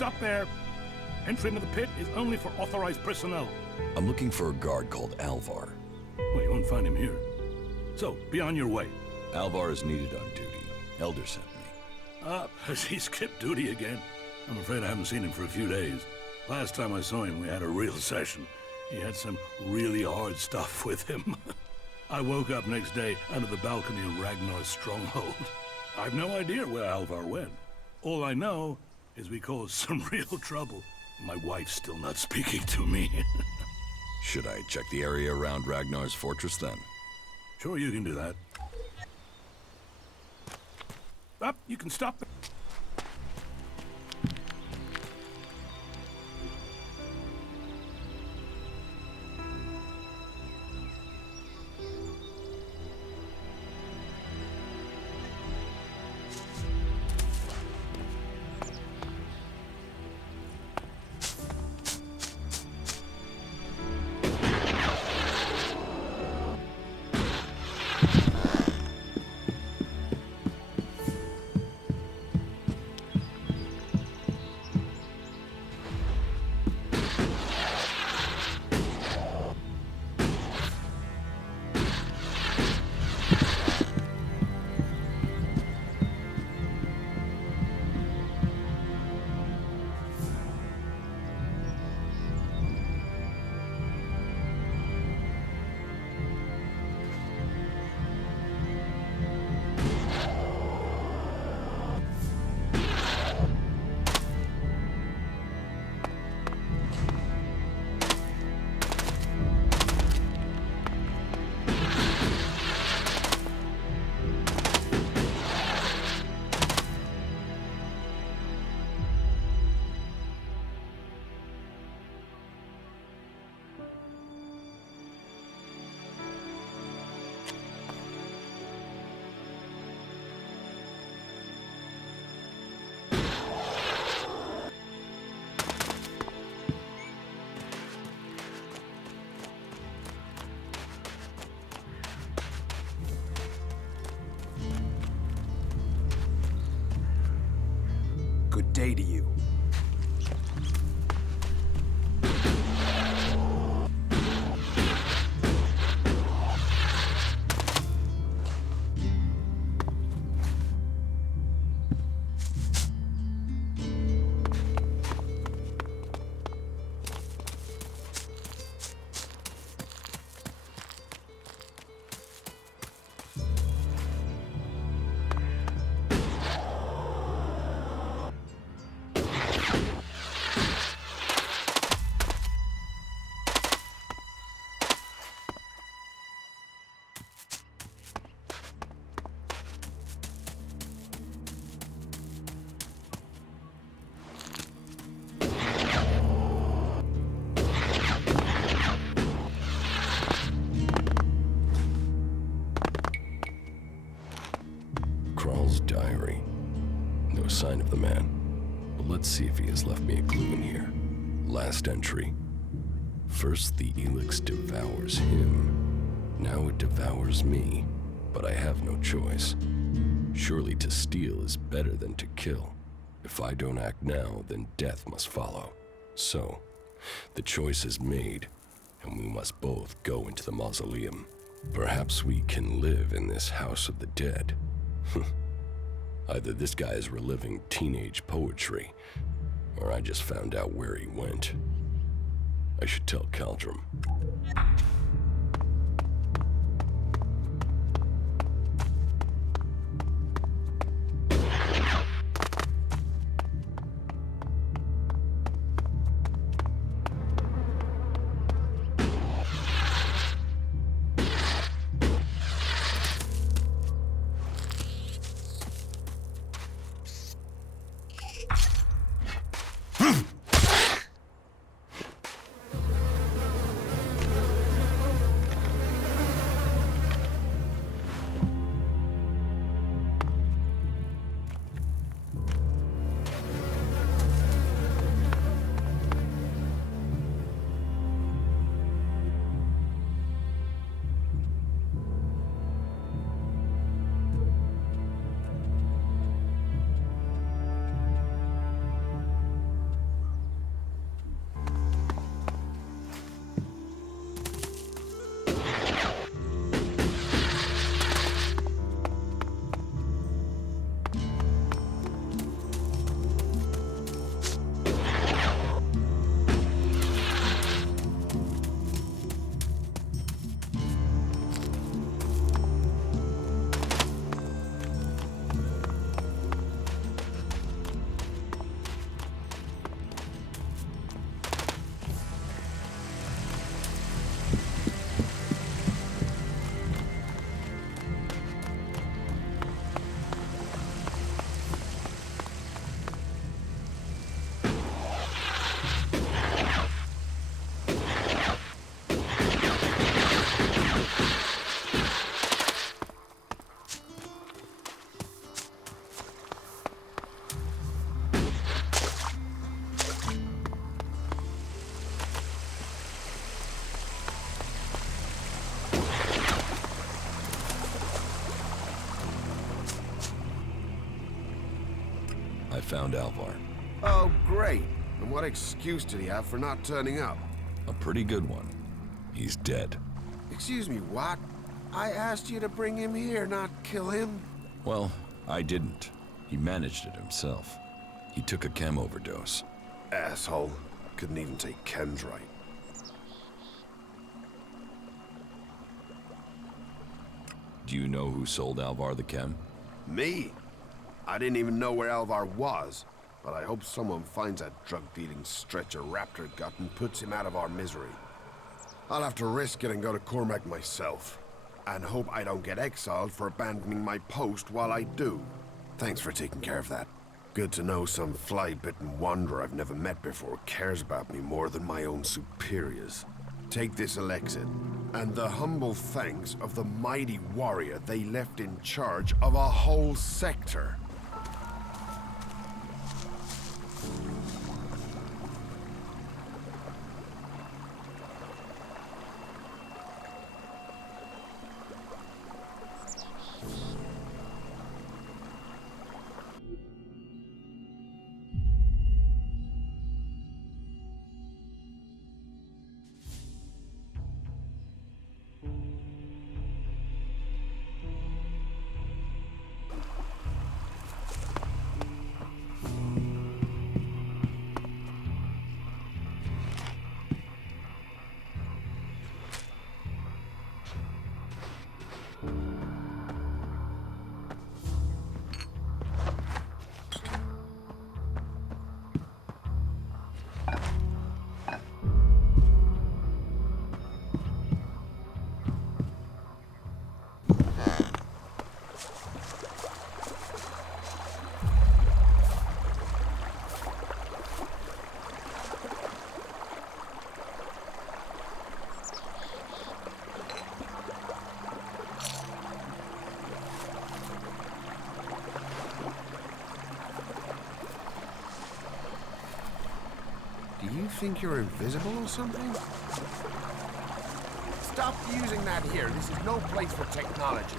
stop there. Entry into the pit is only for authorized personnel. I'm looking for a guard called Alvar. Well, you won't find him here. So, be on your way. Alvar is needed on duty. Elder sent me. Has he skipped duty again? I'm afraid I haven't seen him for a few days. Last time I saw him, we had a real session. He had some really hard stuff with him. I woke up next day under the balcony of Ragnar's stronghold. I've no idea where Alvar went. All I know is we caused some real trouble. My wife's still not speaking to me. Should I check the area around Ragnar's fortress then? Sure, you can do that. Up, you can stop. Good day to you. Diary. No sign of the man. But let's see if he has left me a clue in here. Last entry. First the Elex devours him. Now it devours me. But I have no choice. Surely to steal is better than to kill. If I don't act now, then death must follow. So, the choice is made, and we must both go into the mausoleum. Perhaps we can live in this house of the dead. Either this guy is reliving teenage poetry, or I just found out where he went. I should tell Caldrum. found Alvar. Oh, great. And what excuse did he have for not turning up? A pretty good one. He's dead. Excuse me, what? I asked you to bring him here, not kill him? Well, I didn't. He managed it himself. He took a chem overdose. Asshole. Couldn't even take chems right. Do you know who sold Alvar the chem? Me? I didn't even know where Alvar was, but I hope someone finds that drug-dealing stretcher Raptor got and puts him out of our misery. I'll have to risk it and go to Cormac myself, and hope I don't get exiled for abandoning my post while I do. Thanks for taking care of that. Good to know some fly-bitten wanderer I've never met before cares about me more than my own superiors. Take this Elex, and the humble thanks of the mighty warrior they left in charge of a whole sector. Do you think you're invisible or something? Stop using that here. This is no place for technology.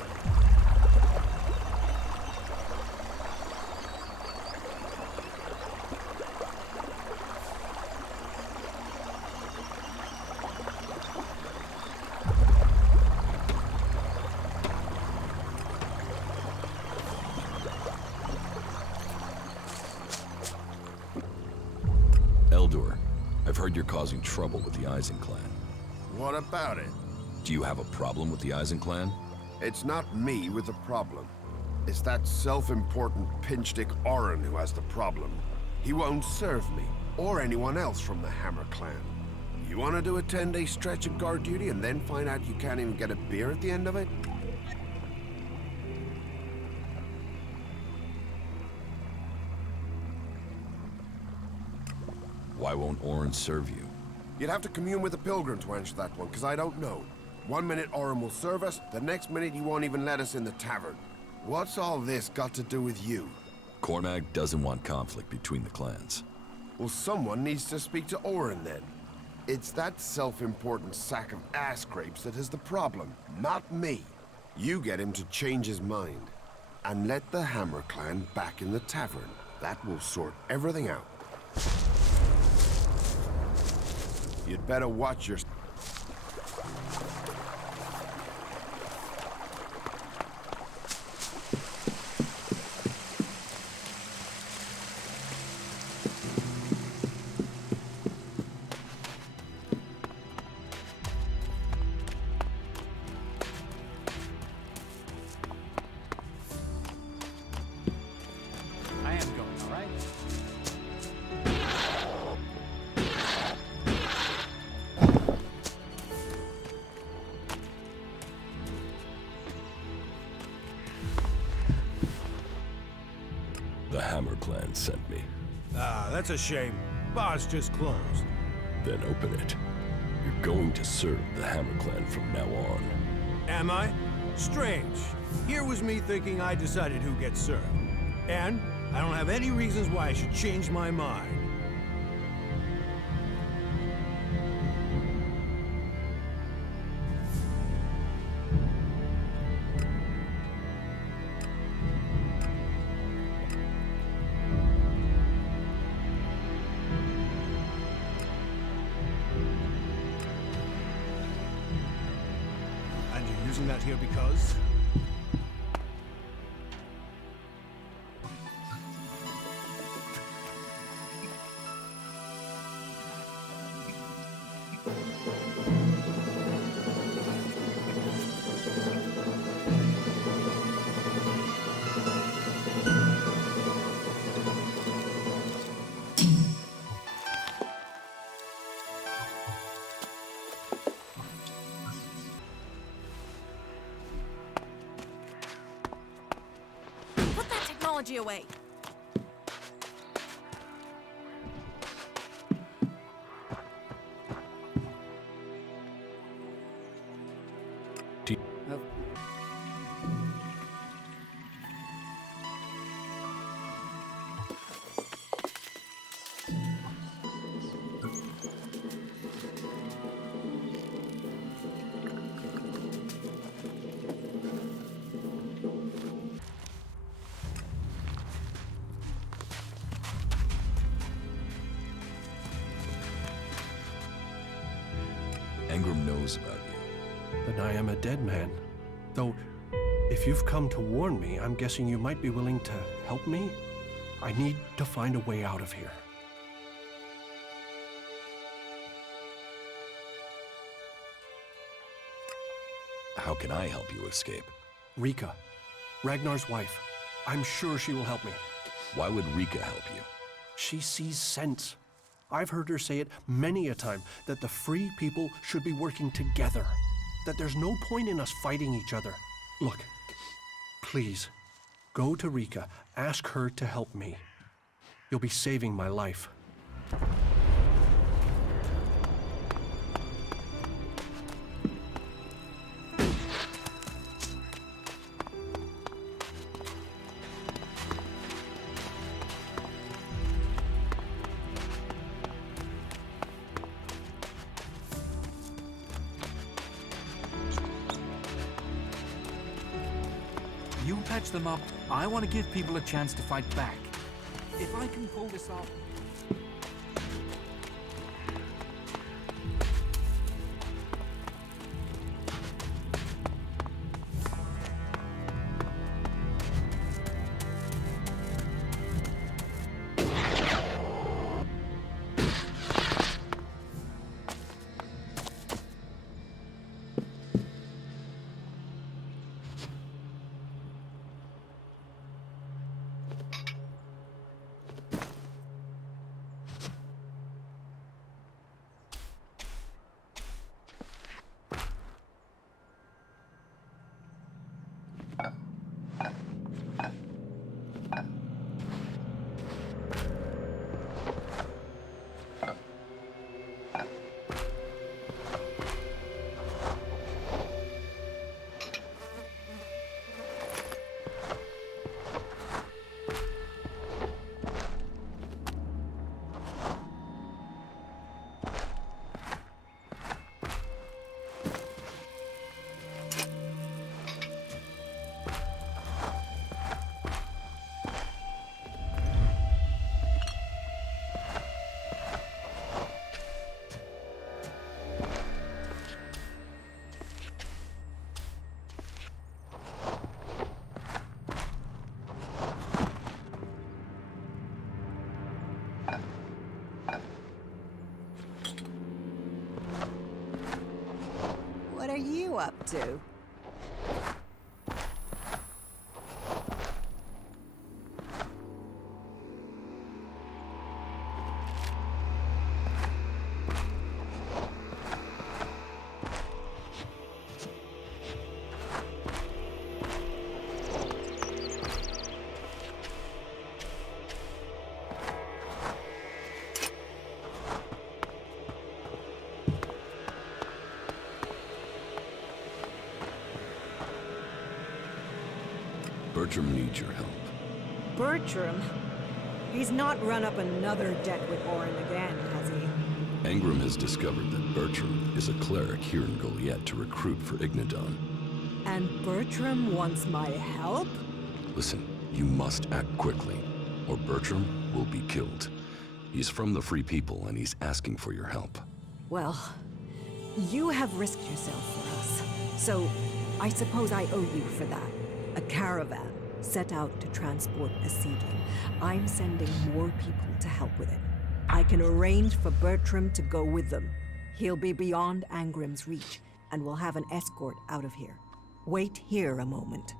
I've heard you're causing trouble with the Eisen clan. What about it? Do you have a problem with the Eisen clan? It's not me with the problem. It's that self-important pinchstick Orin who has the problem. He won't serve me, or anyone else from the Hammer clan. You want to do a 10-day stretch of guard duty and then find out you can't even get a beer at the end of it? Why won't Orin serve you? You'd have to commune with the Pilgrim to answer that one, because I don't know. One minute Orin will serve us, the next minute he won't even let us in the tavern. What's all this got to do with you? Cormac doesn't want conflict between the clans. Well, someone needs to speak to Orin then. It's that self-important sack of ass scrapes that is the problem, not me. You get him to change his mind, and let the Hammer clan back in the tavern. That will sort everything out. You'd better watch your... I am going, all right? The Hammer clan sent me. Ah, that's a shame. Bar's just closed. Then open it. You're going to serve the Hammer clan from now on. Am I? Strange. Here was me thinking I decided who gets served. And I don't have any reasons why I should change my mind. using that here because... Away. Engram knows about you. Then I am a dead man. Though, if you've come to warn me, I'm guessing you might be willing to help me? I need to find a way out of here. How can I help you escape? Rika, Ragnar's wife. I'm sure she will help me. Why would Rika help you? She sees sense. I've heard her say it many a time, that the free people should be working together. That there's no point in us fighting each other. Look, please, go to Rika, ask her to help me. You'll be saving my life. You patch them up. I want to give people a chance to fight back. If I can pull this off... What are you up to? Bertram needs your help. Bertram? He's not run up another debt with Orin again, has he? Engram has discovered that Bertram is a cleric here in Goliet to recruit for Ignadon. And Bertram wants my help? Listen, you must act quickly, or Bertram will be killed. He's from the Free People, and he's asking for your help. Well, You have risked yourself for us, so I suppose I owe you for that. A caravan set out to transport a seedling. I'm sending more people to help with it. I can arrange for Bertram to go with them. He'll be beyond Angrim's reach, and we'll have an escort out of here. Wait here a moment.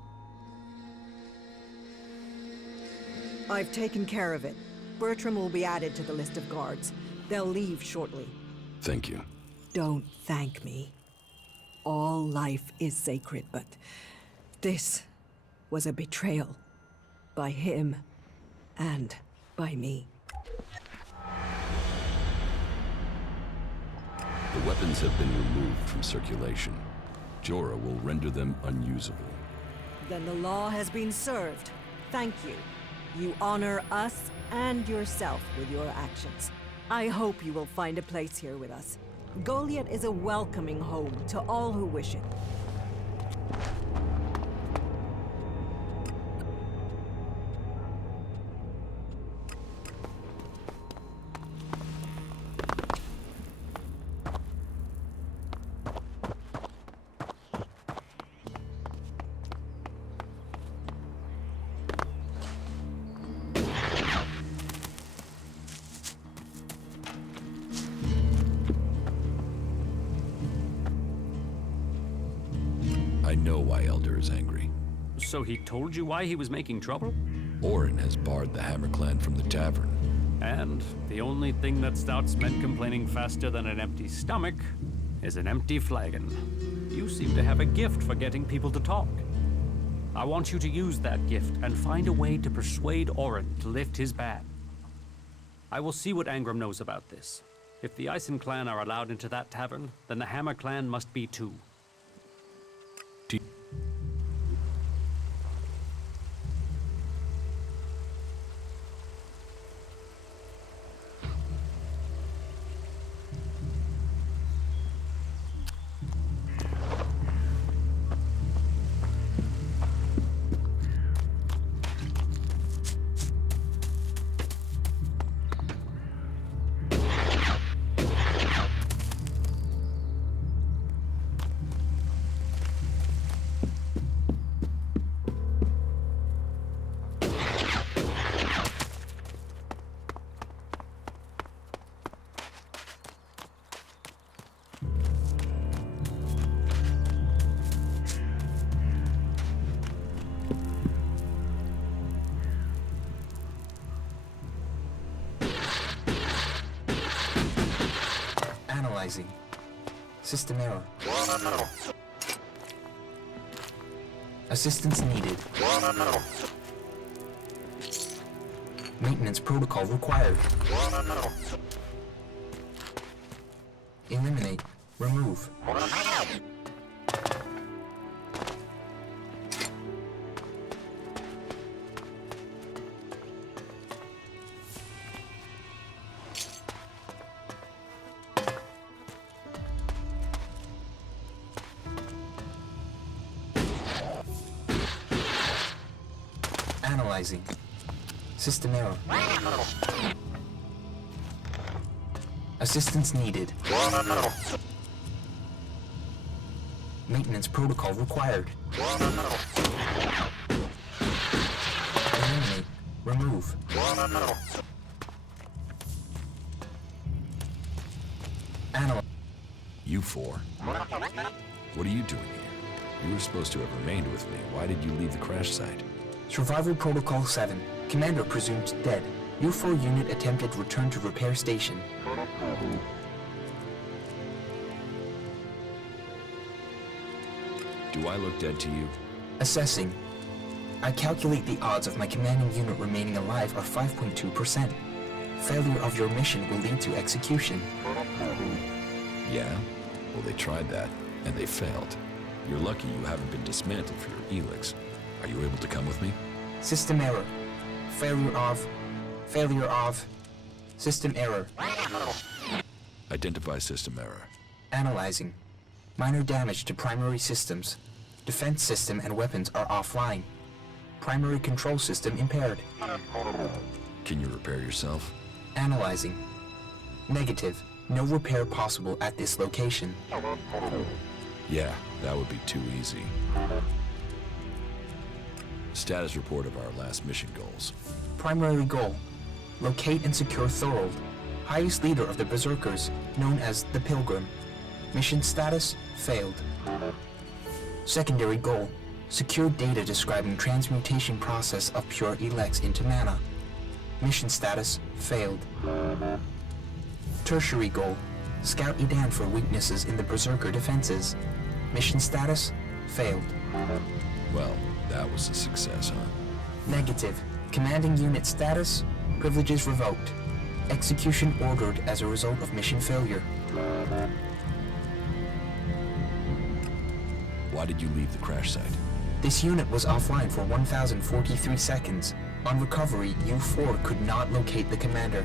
I've taken care of it. Bertram will be added to the list of guards. They'll leave shortly. Thank you. Don't thank me. All life is sacred, but this was a betrayal. By him, and by me. The weapons have been removed from circulation. Jorah will render them unusable. Then the law has been served. Thank you. You honor us and yourself with your actions. I hope you will find a place here with us. Goliet is a welcoming home to all who wish it. I know why Elder is angry. So he told you why he was making trouble? Orin has barred the Hammer Clan from the tavern. And the only thing that starts men complaining faster than an empty stomach is an empty flagon. You seem to have a gift for getting people to talk. I want you to use that gift and find a way to persuade Orin to lift his ban. I will see what Angrim knows about this. If the Ison clan are allowed into that tavern, then the Hammer clan must be too. Analyzing. System error. Assistance needed. Maintenance protocol required. Eliminate. Remove. Analyzing. System error. Assistance needed. Maintenance protocol required. Eliminate. Remove. Analyze. You four. What are you doing here? You were supposed to have remained with me. Why did you leave the crash site? Survival Protocol 7. Commander presumed dead. U4 unit attempted return to repair station. Do I look dead to you? Assessing. I calculate the odds of my commanding unit remaining alive are 5.2%. Failure of your mission will lead to execution. Yeah? Well, they tried that, and they failed. You're lucky you haven't been dismantled for your Elex. Are you able to come with me? System error. Failure of... System error. Identify system error. Analyzing. Minor damage to primary systems. Defense system and weapons are offline. Primary control system impaired. Can you repair yourself? Analyzing. Negative. No repair possible at this location. Yeah, that would be too easy. Status report of our last mission goals. Primary goal: locate and secure Thorold, highest leader of the Berserkers, known as the Pilgrim. Mission status: failed. Secondary goal: secure data describing transmutation process of pure Elex into mana. Mission status: failed. Tertiary goal: scout Edan for weaknesses in the Berserker defenses. Mission status: failed. Well, that was a success, huh? Negative. Commanding unit status: privileges revoked. Execution ordered as a result of mission failure. Why did you leave the crash site? This unit was offline for 1,043 seconds. On recovery, U-4 could not locate the commander.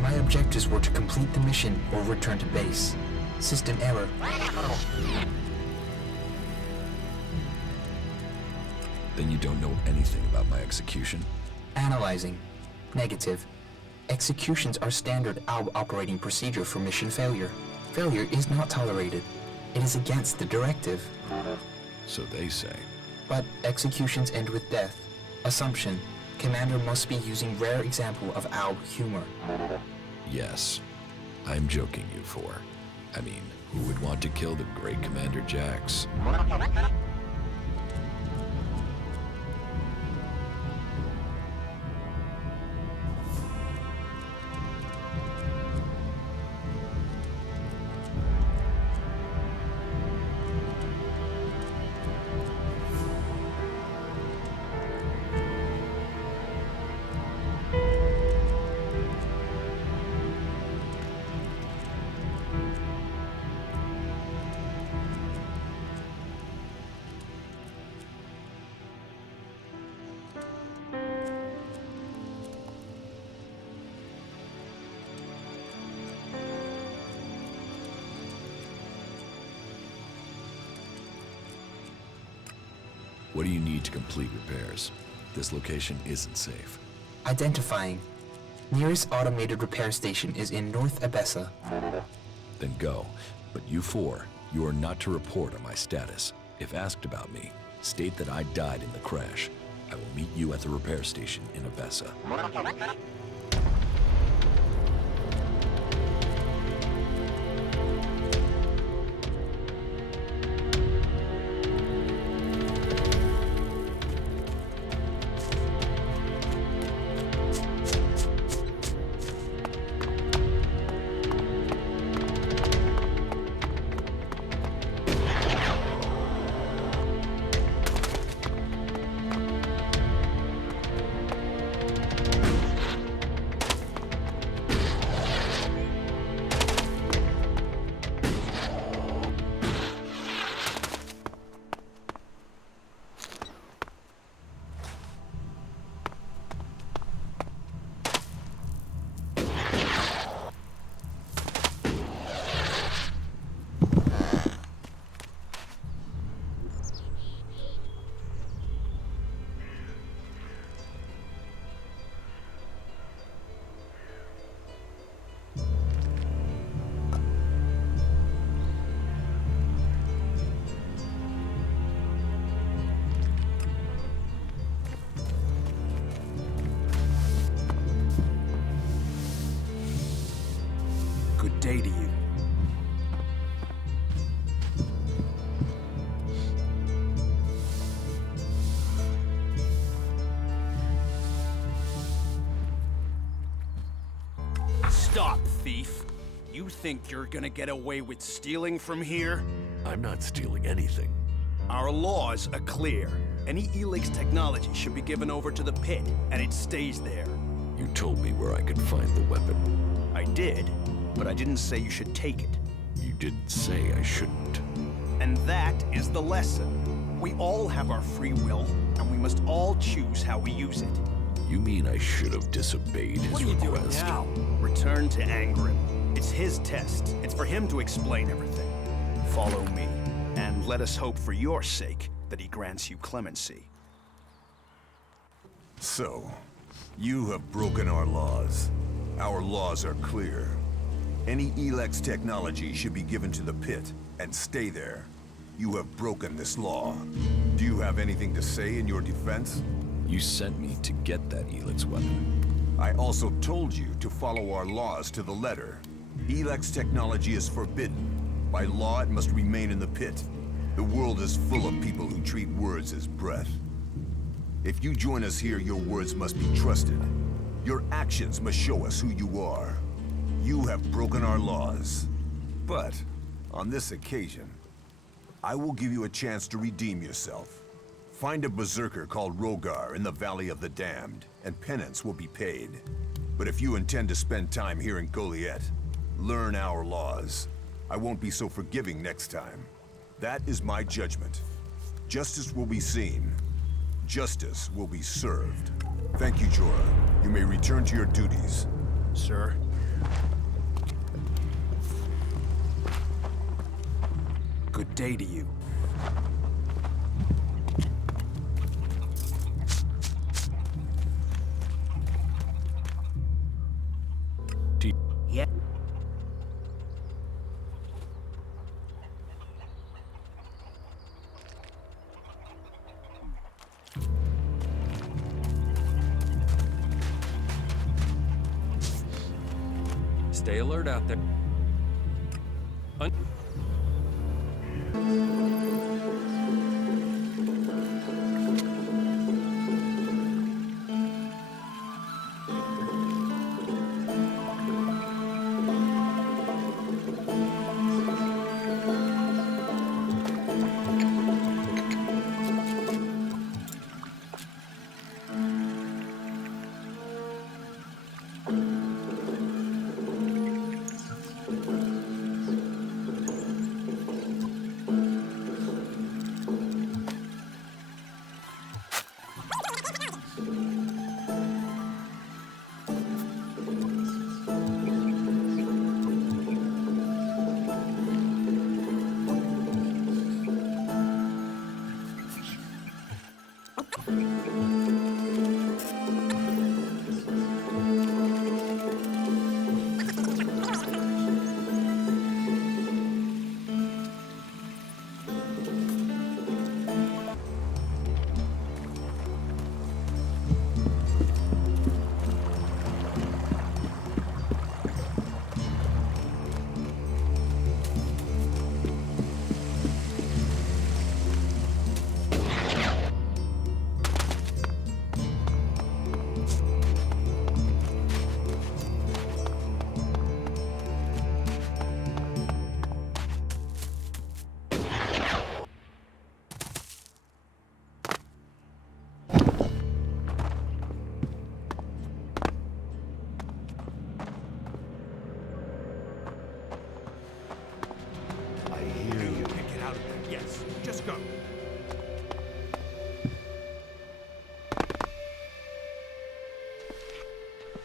My objectives were to complete the mission or return to base. System error. Then you don't know anything about my execution? Analyzing. Negative. Executions are standard ALB operating procedure for mission failure. Failure is not tolerated. It is against the directive. So they say. But executions end with death. Assumption. Commander must be using rare example of ALB humor. Yes. I'm joking, U4. I mean, who would want to kill the great Commander Jax? What do you need to complete repairs? This location isn't safe. Identifying. Nearest automated repair station is in North Abessa. Then go. But U4, you are not to report on my status. If asked about me, state that I died in the crash. I will meet you at the repair station in Abessa. Good day to you. Stop, thief. You think you're gonna get away with stealing from here? I'm not stealing anything. Our laws are clear. Any Elex technology should be given over to the pit, and it stays there. You told me where I could find the weapon. I did, but I didn't say you should take it. You didn't say I shouldn't. And that is the lesson. We all have our free will, and we must all choose how we use it. You mean I should have disobeyed his request? Return to Angrim. It's his test. It's for him to explain everything. Follow me, and let us hope for your sake that he grants you clemency. So, you have broken our laws. Our laws are clear. Any Elex technology should be given to the pit, and stay there. You have broken this law. Do you have anything to say in your defense? You sent me to get that Elex weapon. I also told you to follow our laws to the letter. Elex technology is forbidden. By law, it must remain in the pit. The world is full of people who treat words as breath. If you join us here, your words must be trusted. Your actions must show us who you are. You have broken our laws. But, on this occasion, I will give you a chance to redeem yourself. Find a Berserker called Rogar in the Valley of the Damned, and penance will be paid. But if you intend to spend time here in Goliet, learn our laws. I won't be so forgiving next time. That is my judgment. Justice will be seen. Justice will be served. Thank you, Jorah. You may return to your duties. Sir? Good day to you. Yeah. Stay alert out there.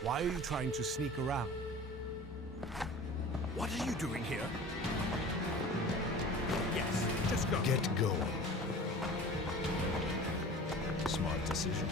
Why are you trying to sneak around? What are you doing here? Yes, just go. Get going. Smart decision.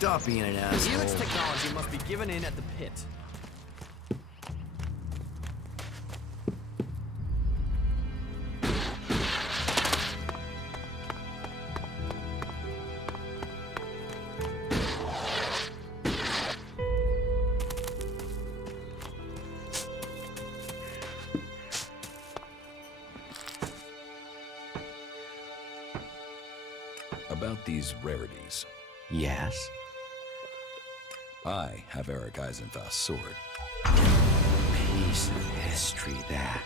Stop being an asshole. Helix technology must be given in at the pit. About these rarities. Yes? I have Eric Eisenfath's sword. Piece of history, that.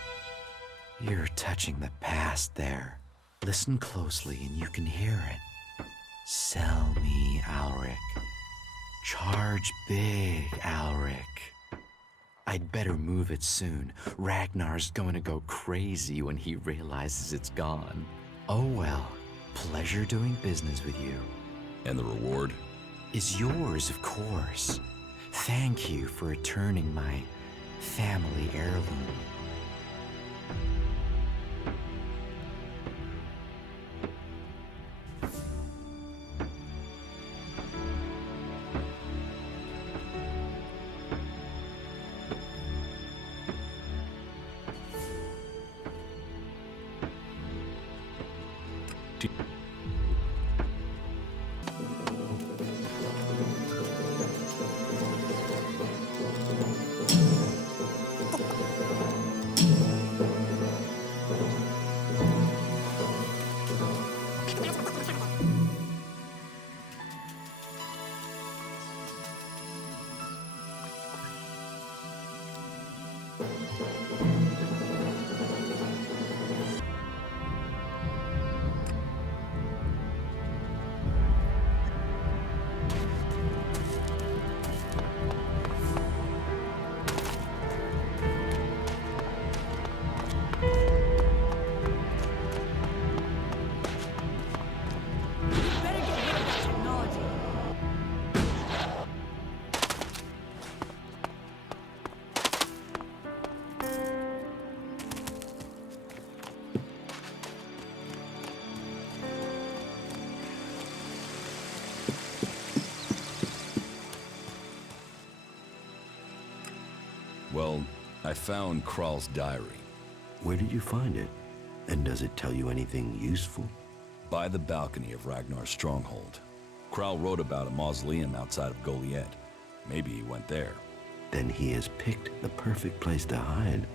You're touching the past there. Listen closely and you can hear it. Sell me, Alric. Charge big, Alric. I'd better move it soon. Ragnar's going to go crazy when he realizes it's gone. Oh well. Pleasure doing business with you. And the reward? Is yours, of course. Thank you for returning my family heirloom. Well, I found Kral's diary. Where did you find it? And does it tell you anything useful? By the balcony of Ragnar's stronghold. Kral wrote about a mausoleum outside of Goliet. Maybe he went there. Then he has picked the perfect place to hide.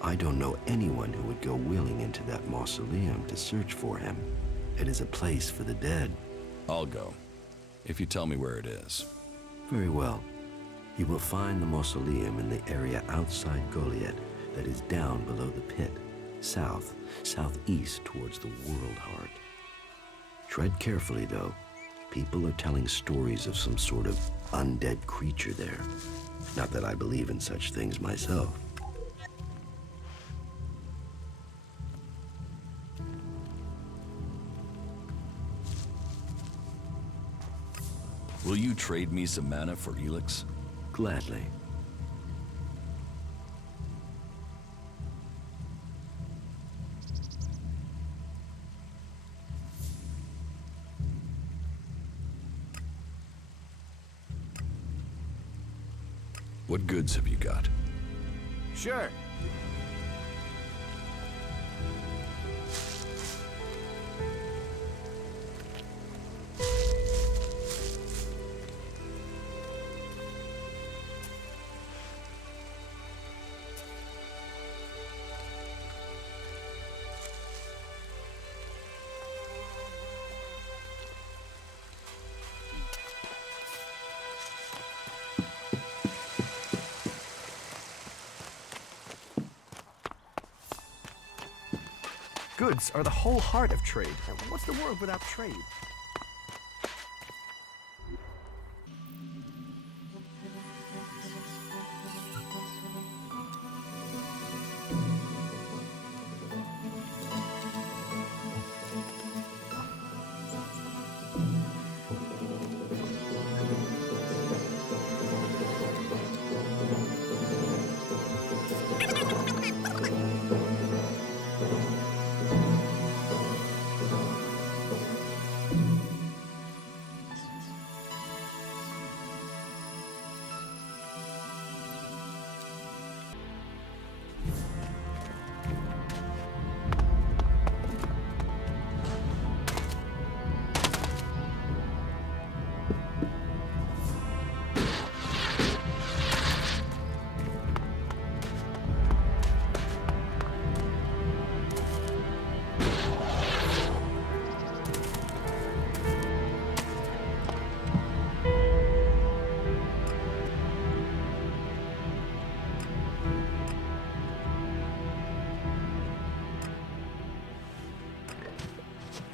I don't know anyone who would go willing into that mausoleum to search for him. It is a place for the dead. I'll go, if you tell me where it is. Very well. You will find the mausoleum in the area outside Goliet that is down below the pit, southeast towards the world heart. Tread carefully, though. People are telling stories of some sort of undead creature there. Not that I believe in such things myself. Will you trade me some mana for Elex? Gladly. What goods have you got? Sure. Goods are the whole heart of trade. And what's the world without trade?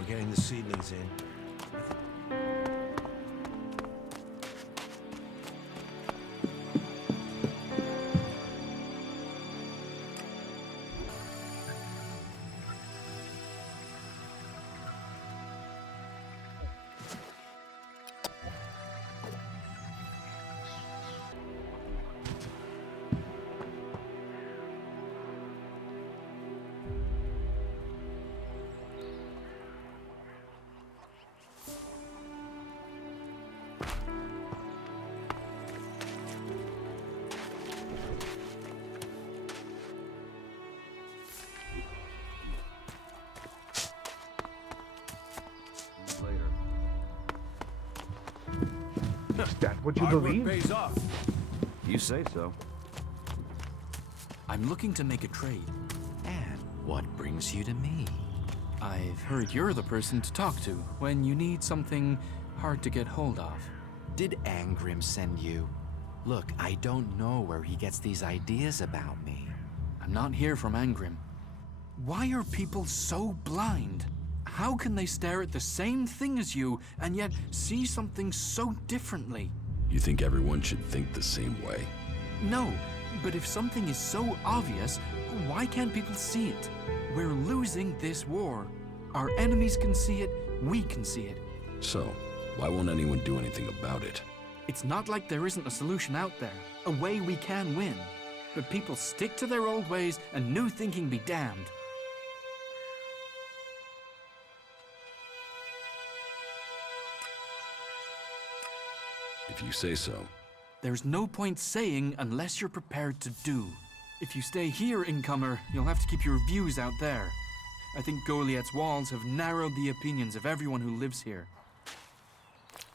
getting the seedlings in. Is that what you Hard work believe? pays off. You say so. I'm looking to make a trade. And what brings you to me? I've heard you're the person to talk to when you need something hard to get hold of. Did Angrim send you? Look, I don't know where he gets these ideas about me. I'm not here from Angrim. Why are people so blind? How can they stare at the same thing as you and yet see something so differently? You think everyone should think the same way? No, but if something is so obvious, why can't people see it? We're losing this war. Our enemies can see it, we can see it. So, why won't anyone do anything about it? It's not like there isn't a solution out there, a way we can win. But people stick to their old ways and new thinking be damned. If you say so. There's no point saying unless you're prepared to do. If you stay here, incomer, you'll have to keep your views out there. I think Goliet's walls have narrowed the opinions of everyone who lives here.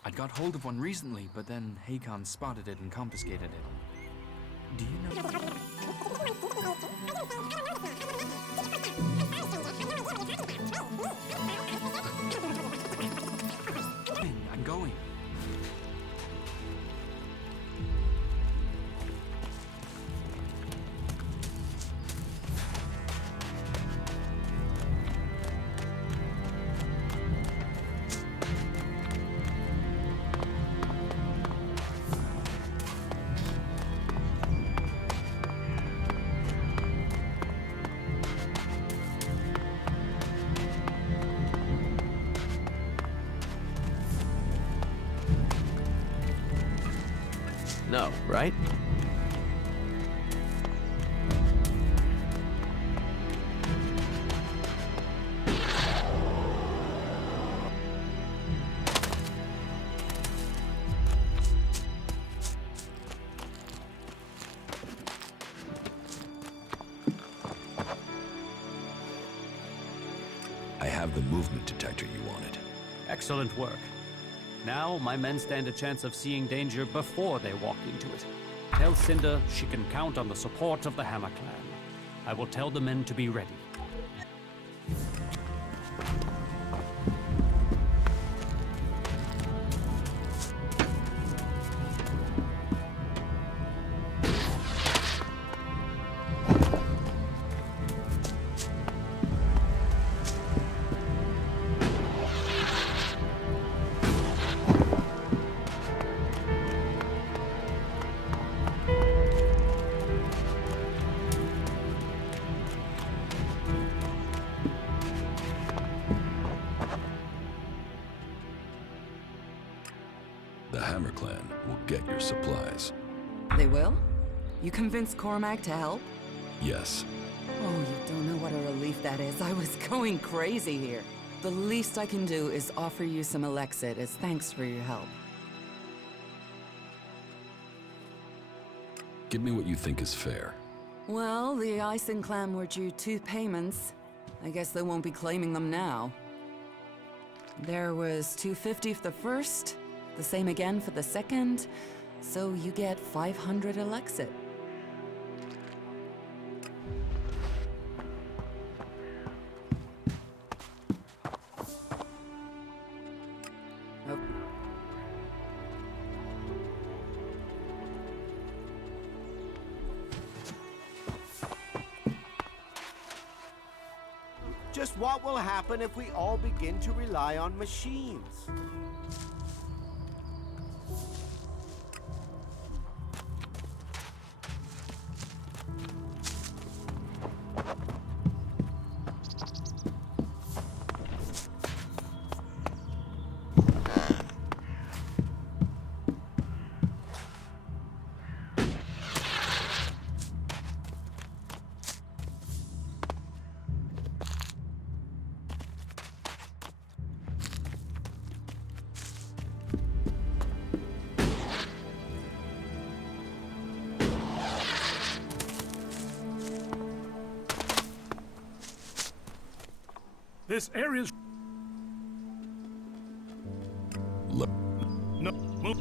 I'd got hold of one recently, but then Hakon spotted it and confiscated it. Do you know? I'm going. No, right? I have the movement detector you wanted. Excellent work. Now, my men stand a chance of seeing danger before they walk into it. Tell Cinder she can count on the support of the Hammer Clan. I will tell the men to be ready. The Hammer Clan will get your supplies. They will? You convinced Cormac to help? Yes. Oh, you don't know what a relief that is. I was going crazy here. The least I can do is offer you some Elexit as thanks for your help. Give me what you think is fair. Well, the Ison clan were due 2 payments. I guess they won't be claiming them now. There was 250 for the first, the same again for the second, so you get 500 Elexit. Oh. Just what will happen if we all begin to rely on machines? This area's... No, move.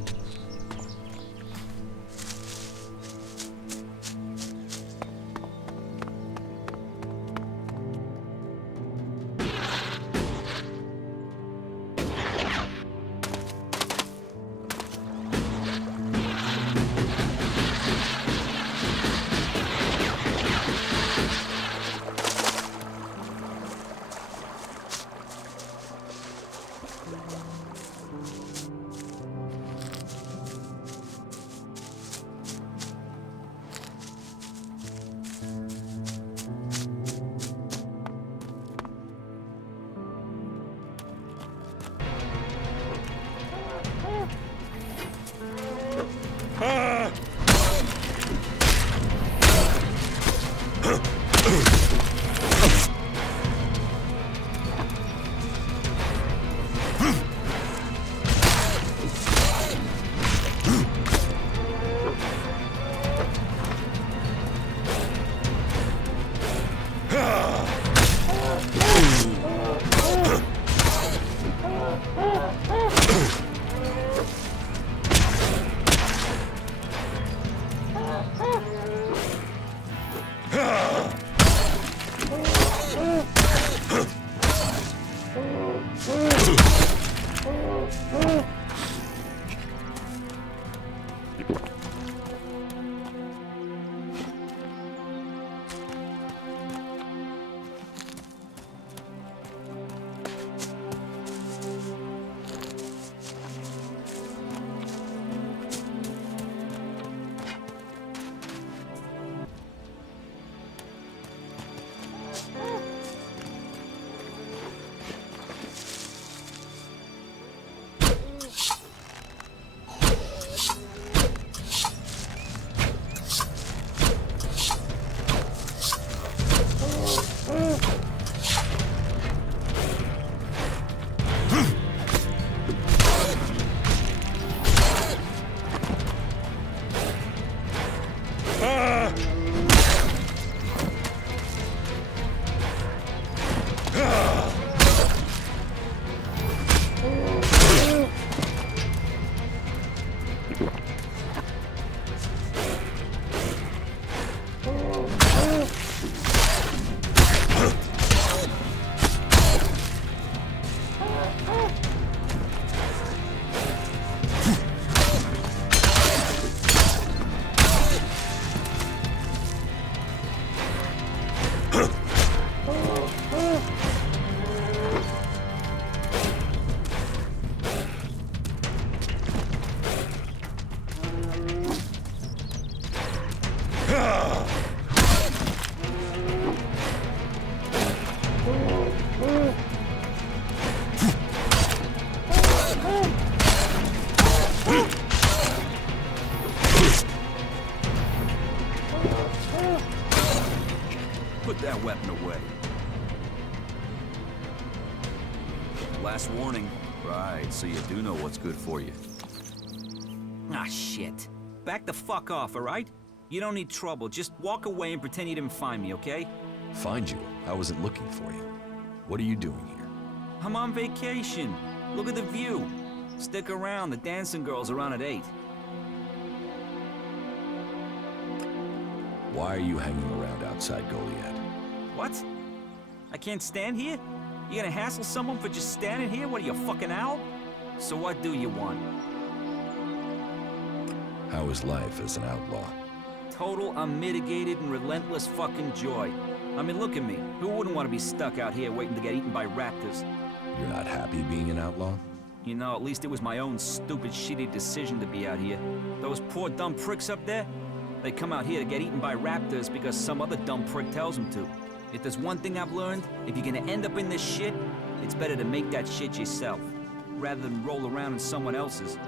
Put that weapon away. Last warning. Right, so you do know what's good for you. Ah, shit. Back the fuck off, alright? You don't need trouble. Just walk away and pretend you didn't find me, okay? Find you? I wasn't looking for you. What are you doing here? I'm on vacation. Look at the view. Stick around. The dancing girls are on at 8. Why are you hanging around outside Goliet? What? I can't stand here? You gonna hassle someone for just standing here? What are you, a fucking owl? So what do you want? How is life as an outlaw? Total, unmitigated, and relentless fucking joy. I mean, look at me. Who wouldn't want to be stuck out here waiting to get eaten by raptors? You're not happy being an outlaw? You know, at least it was my own stupid, shitty decision to be out here. Those poor dumb pricks up there, they come out here to get eaten by raptors because some other dumb prick tells them to. If there's one thing I've learned, if you're gonna end up in this shit, it's better to make that shit yourself, rather than roll around in someone else's.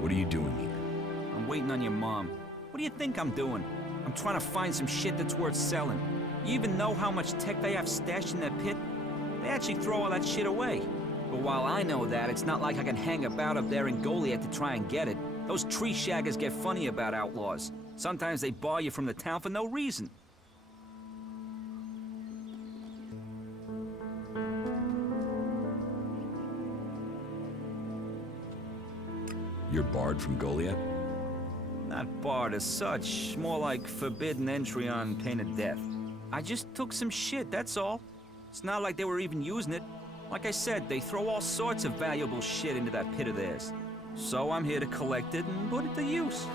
What are you doing here? I'm waiting on your mom. What do you think I'm doing? I'm trying to find some shit that's worth selling. You even know how much tech they have stashed in their pit? They actually throw all that shit away. But while I know that, it's not like I can hang about up there in Goliet to try and get it. Those tree shaggers get funny about outlaws. Sometimes they bar you from the town for no reason. You're barred from Goliet? Not barred as such, more like forbidden entry on pain of death. I just took some shit, that's all. It's not like they were even using it. Like I said, they throw all sorts of valuable shit into that pit of theirs. So I'm here to collect it and put it to use.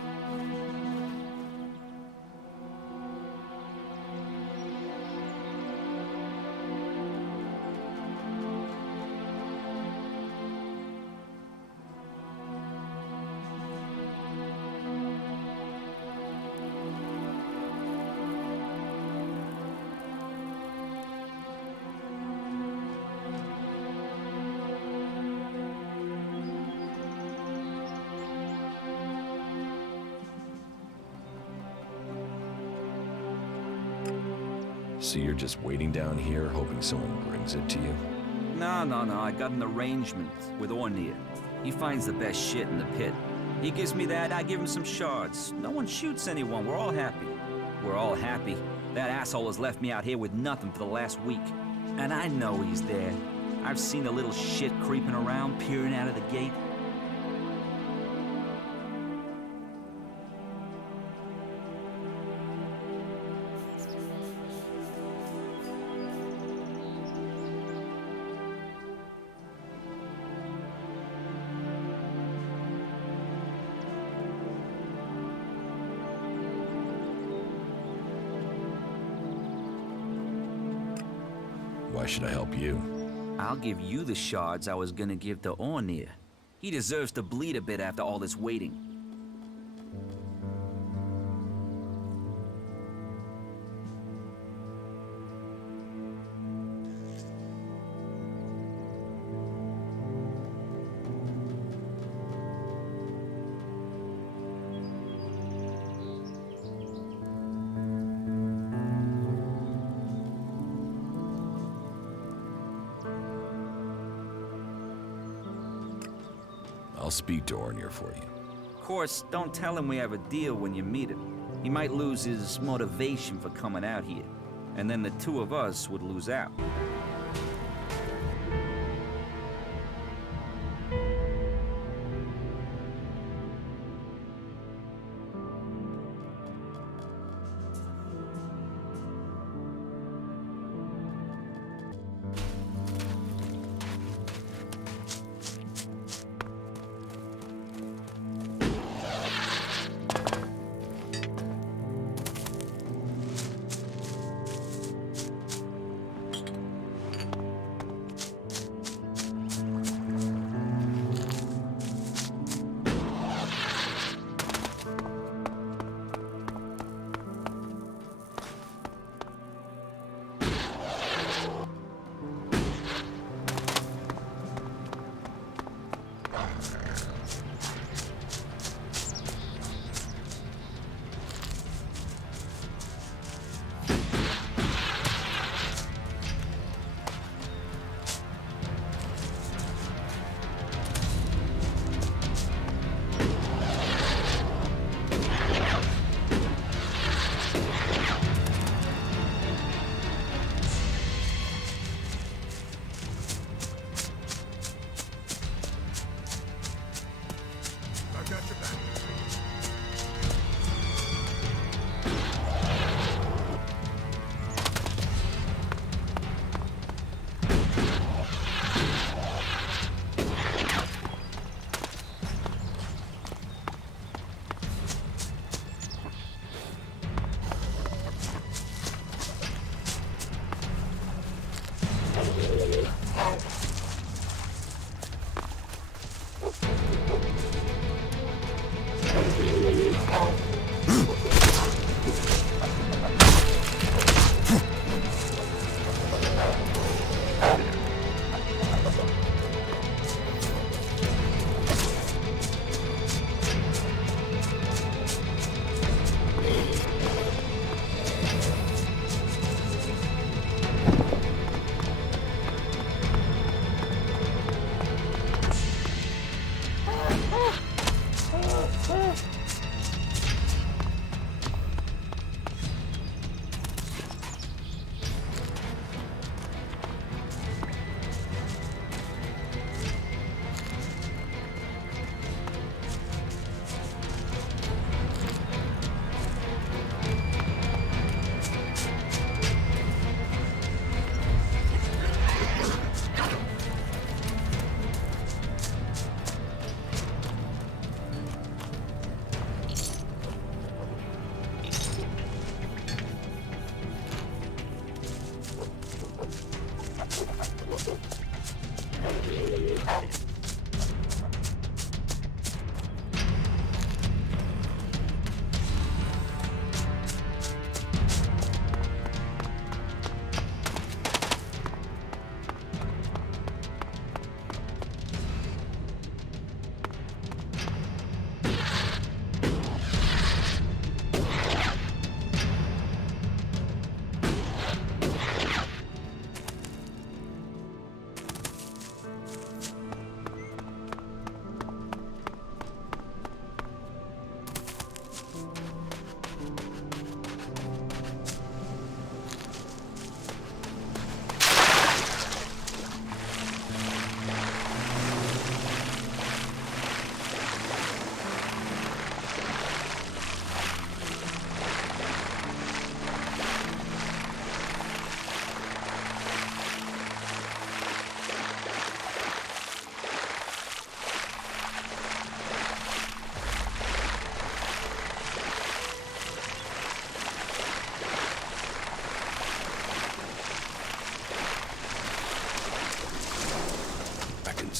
So you're just waiting down here, hoping someone brings it to you? No, I got an arrangement with Ornir. He finds the best shit in the pit. He gives me that, I give him some shards. No one shoots anyone, we're all happy. We're all happy. That asshole has left me out here with nothing for the last week. And I know he's there. I've seen the little shit creeping around, peering out of the gate. Why should I help you? I'll give you the shards I was gonna give to Ornir. He deserves to bleed a bit after all this waiting. I'll speak to Ornir for you. Of course, don't tell him we have a deal when you meet him. He might lose his motivation for coming out here. And then the two of us would lose out.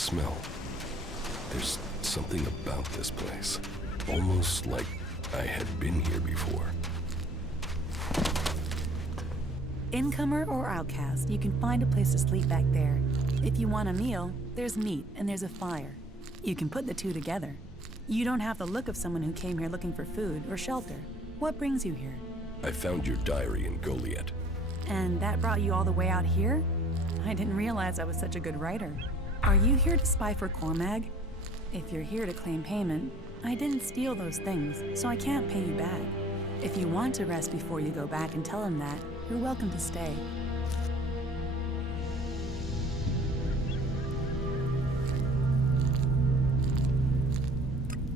smell. There's something about this place. Almost like I had been here before. Incomer or outcast, you can find a place to sleep back there. If you want a meal, there's meat and there's a fire. You can put the two together. You don't have the look of someone who came here looking for food or shelter. What brings you here? I found your diary in Goliet. And that brought you all the way out here? I didn't realize I was such a good writer. Are you here to spy for Cormag? If you're here to claim payment, I didn't steal those things, so I can't pay you back. If you want to rest before you go back and tell him that, you're welcome to stay.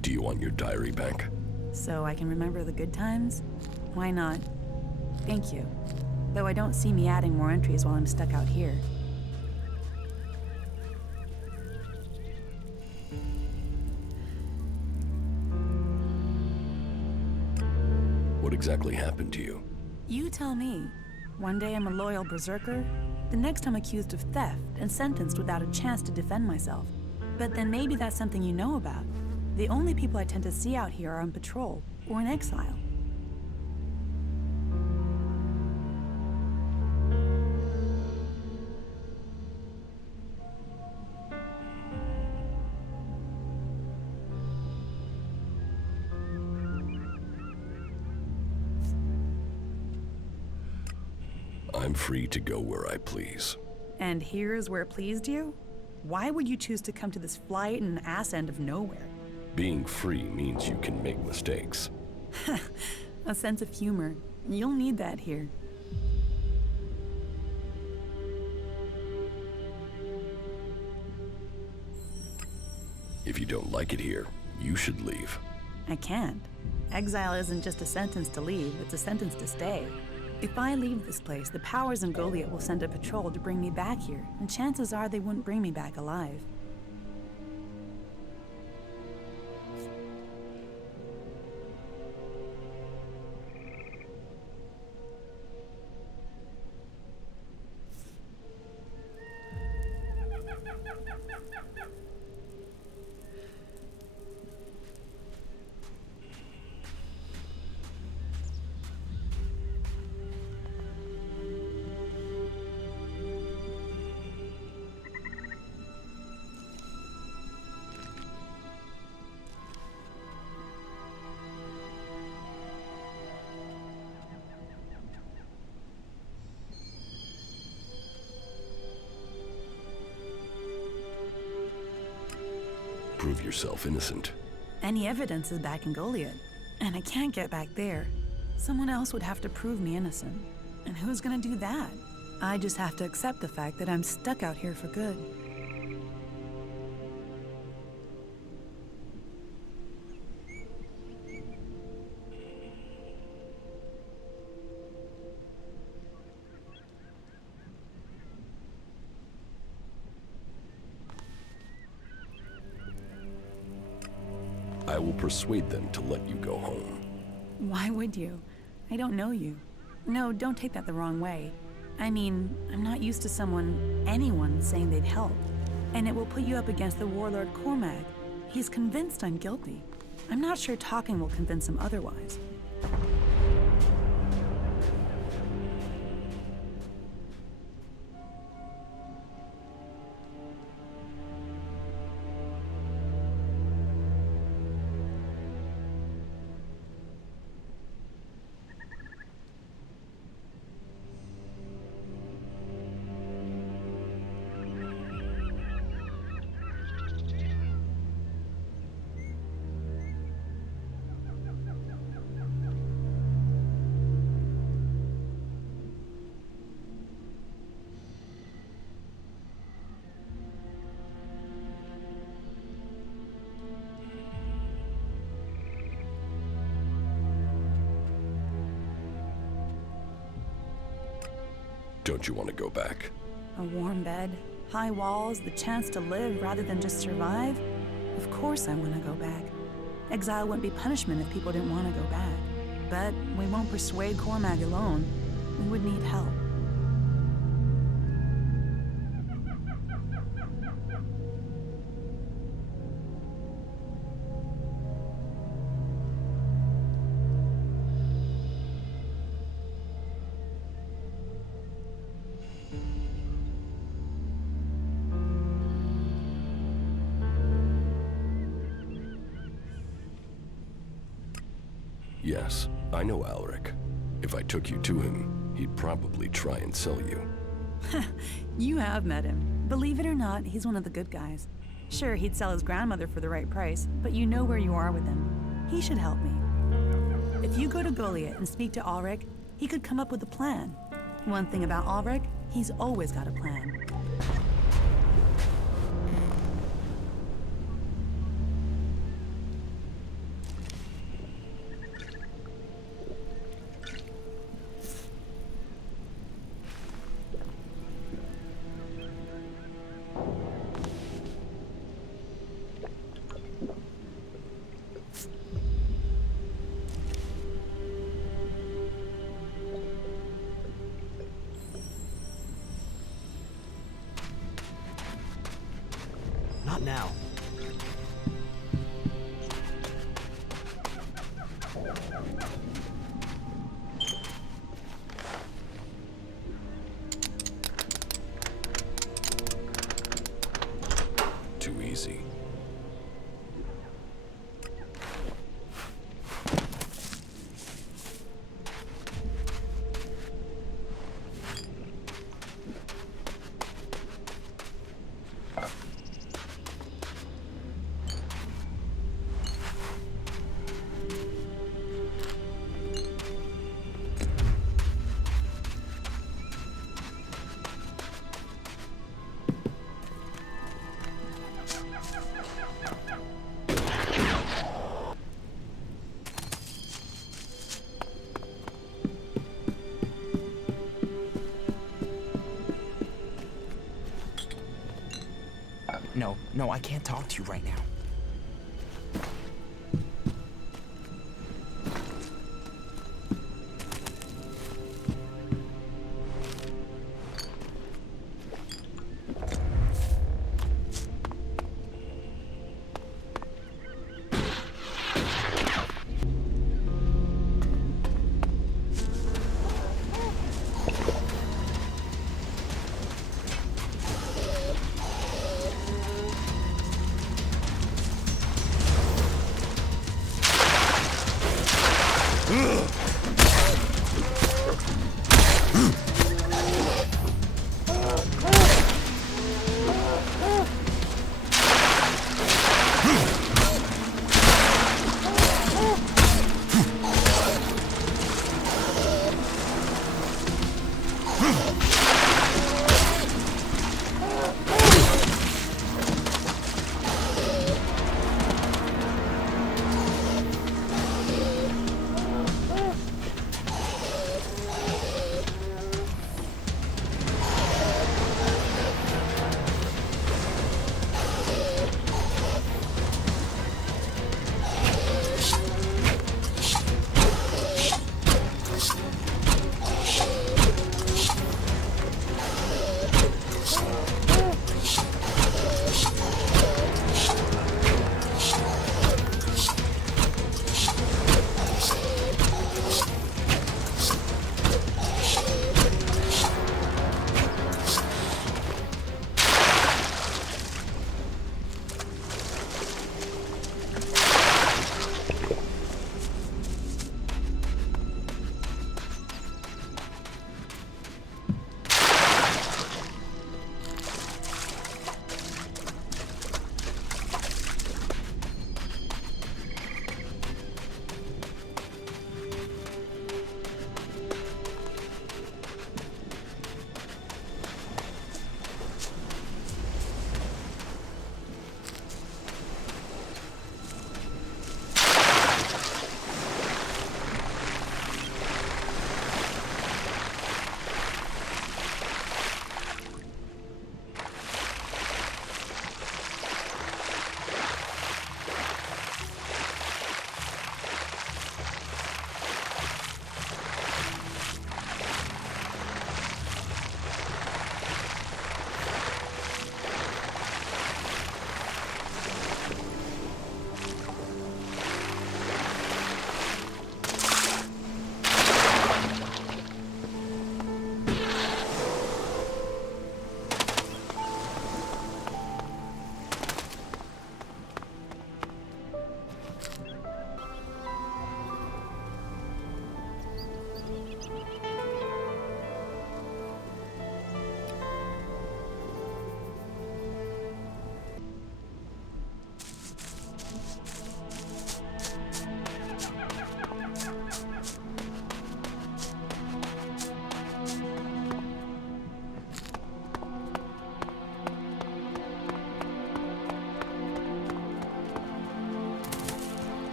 Do you want your diary back? So I can remember the good times? Why not? Thank you. Though I don't see me adding more entries while I'm stuck out here. What exactly happened to you? You tell me. One day I'm a loyal berserker, the next I'm accused of theft and sentenced without a chance to defend myself. But then maybe that's something you know about. The only people I tend to see out here are on patrol or in exile. I'm free to go where I please. And here's where it pleased you? Why would you choose to come to this flight-and ass end of nowhere? Being free means you can make mistakes. A sense of humor. You'll need that here. If you don't like it here, you should leave. I can't. Exile isn't just a sentence to leave, it's a sentence to stay. If I leave this place, the powers in Goliet will send a patrol to bring me back here, and chances are they wouldn't bring me back alive. Prove yourself innocent. Any evidence is back in Goliet, and I can't get back there. Someone else would have to prove me innocent. And who's gonna do that? I just have to accept the fact that I'm stuck out here for good. I will persuade them to let you go home. Why would you? I don't know you. No, don't take that the wrong way. I mean, I'm not used to anyone saying they'd help. And it will put you up against the warlord Cormag. He's convinced I'm guilty. I'm not sure talking will convince him otherwise. Don't you want to go back? A warm bed, high walls, the chance to live rather than just survive? Of course I want to go back. Exile wouldn't be punishment if people didn't want to go back. But we won't persuade Cormag alone. We would need help. Yes, I know Alric. If I took you to him, he'd probably try and sell you. You have met him. Believe it or not, he's one of the good guys. Sure, he'd sell his grandmother for the right price, but you know where you are with him. He should help me. If you go to Goliet and speak to Ulrich, he could come up with a plan. One thing about Ulrich, he's always got a plan. Not now. Too easy. No, I can't talk to you right now.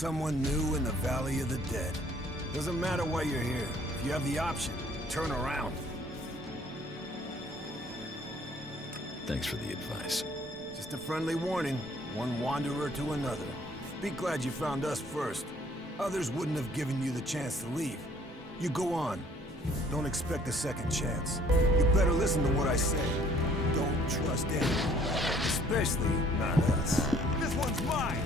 Someone new in the Valley of the Dead. Doesn't matter why you're here. If you have the option, turn around. Thanks for the advice. Just a friendly warning, one wanderer to another. Be glad you found us first. Others wouldn't have given you the chance to leave. You go on. Don't expect a second chance. You better listen to what I say. Don't trust anyone. Especially not us. This one's mine!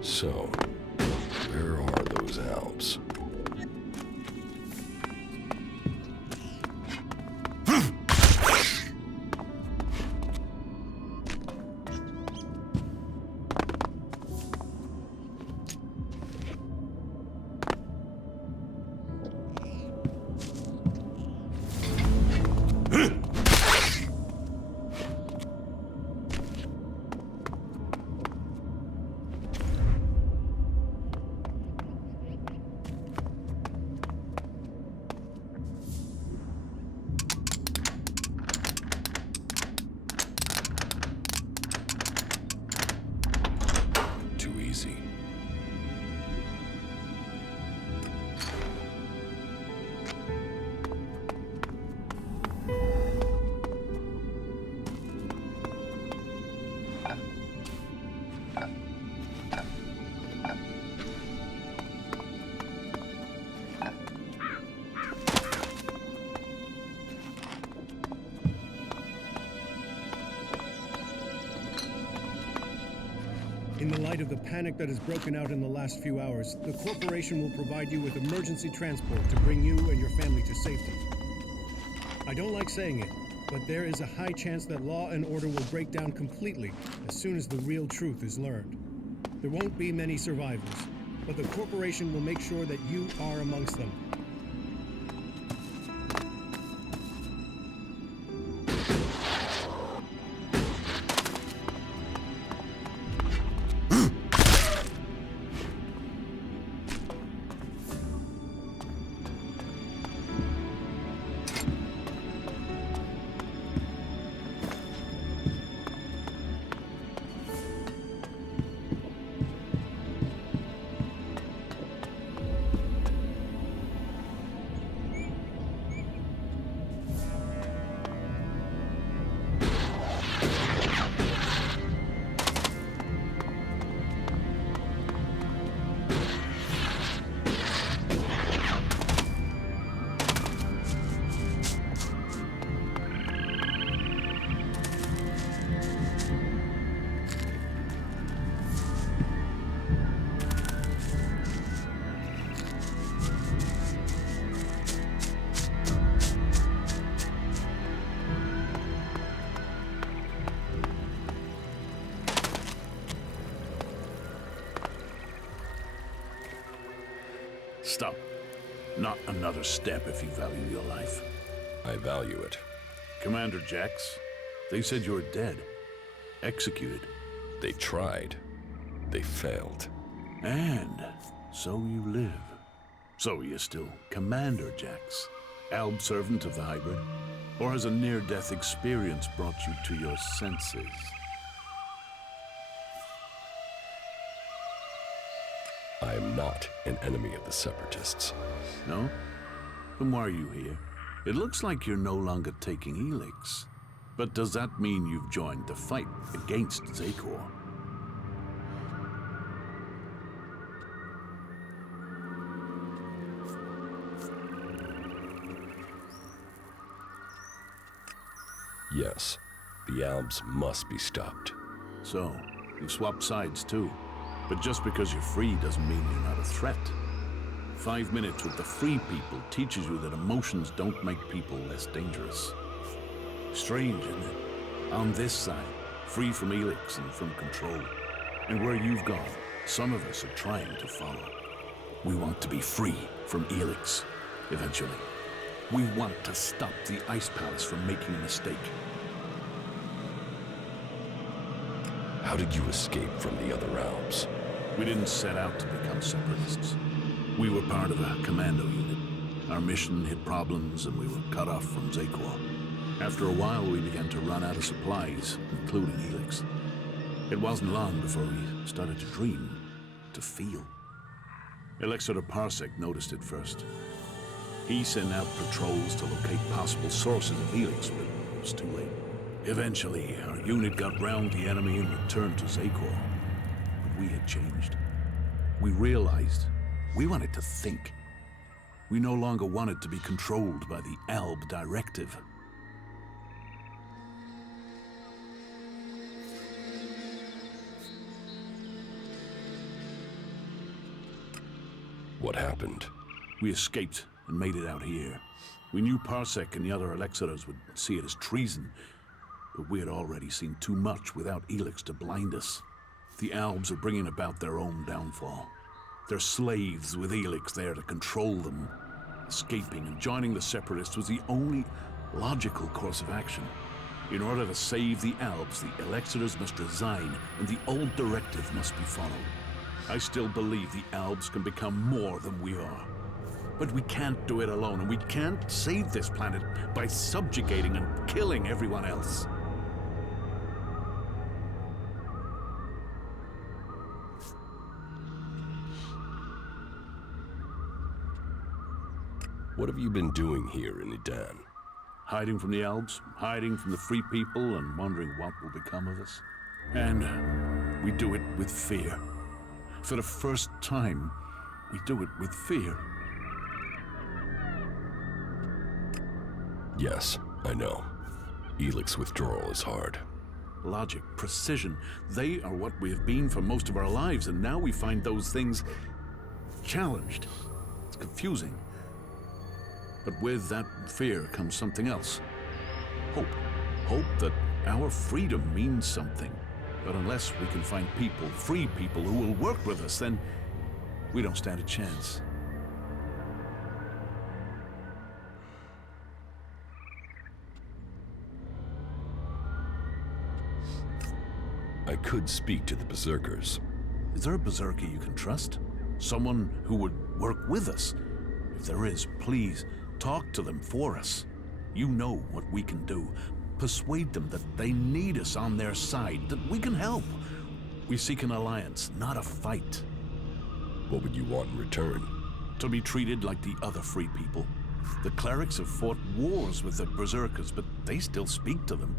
So, where are those Alps? light of the panic that has broken out in the last few hours, the corporation will provide you with emergency transport to bring you and your family to safety. I don't like saying it, but there is a high chance that law and order will break down completely as soon as the real truth is learned. There won't be many survivors, but the corporation will make sure that you are amongst them. Stop. Not another step if you value your life. I value it. Commander Jax, they said you're dead. Executed. They tried. They failed. And so you live. So you're still Commander Jax, Alb servant of the hybrid? Or has a near-death experience brought you to your senses? I am not an enemy of the Separatists. No? Then why are you here? It looks like you're no longer taking Elex. But does that mean you've joined the fight against Zakor? Yes, the Albs must be stopped. So, you've swapped sides too. But just because you're free doesn't mean you're not a threat. 5 minutes with the free people teaches you that emotions don't make people less dangerous. Strange, isn't it? On this side, free from Elex and from control. And where you've gone, some of us are trying to follow. We want to be free from Elex, eventually. We want to stop the Ice Palace from making a mistake. How did you escape from the other Albs? We didn't set out to become separatists. We were part of a commando unit. Our mission hit problems and we were cut off from Zakor. After a while, we began to run out of supplies, including Elex. It wasn't long before we started to dream, to feel. Elixir Parsec noticed it first. He sent out patrols to locate possible sources of Elex, but it was too late. Eventually, our unit got round the enemy and returned to Zakor. But we had changed. We realized we wanted to think. We no longer wanted to be controlled by the Alb directive. What happened? We escaped and made it out here. We knew Parsec and the other Elexitors would see it as treason, but we had already seen too much without Elex to blind us. The Albs are bringing about their own downfall. They're slaves with Elex there to control them. Escaping and joining the Separatists was the only logical course of action. In order to save the Albs, the Elexitors must resign, and the old directive must be followed. I still believe the Albs can become more than we are. But we can't do it alone, and we can't save this planet by subjugating and killing everyone else. What have you been doing here in Edan? Hiding from the Albs, hiding from the free people, and wondering what will become of us. And we do it with fear. For the first time, we do it with fear. Yes, I know. Elex withdrawal is hard. logic, precision. They are what we have been for most of our lives, and now we find those things challenged. It's confusing. But with that fear comes something else. Hope. Hope that our freedom means something. But unless we can find people, free people, who will work with us, then we don't stand a chance. I could speak to the Berserkers. Is there a Berserker you can trust? Someone who would work with us? If there is, please, talk to them for us. You know what we can do. Persuade them that they need us on their side, that we can help. We seek an alliance, not a fight. What would you want in return? To be treated like the other free people. The Clerics have fought wars with the Berserkers, but they still speak to them.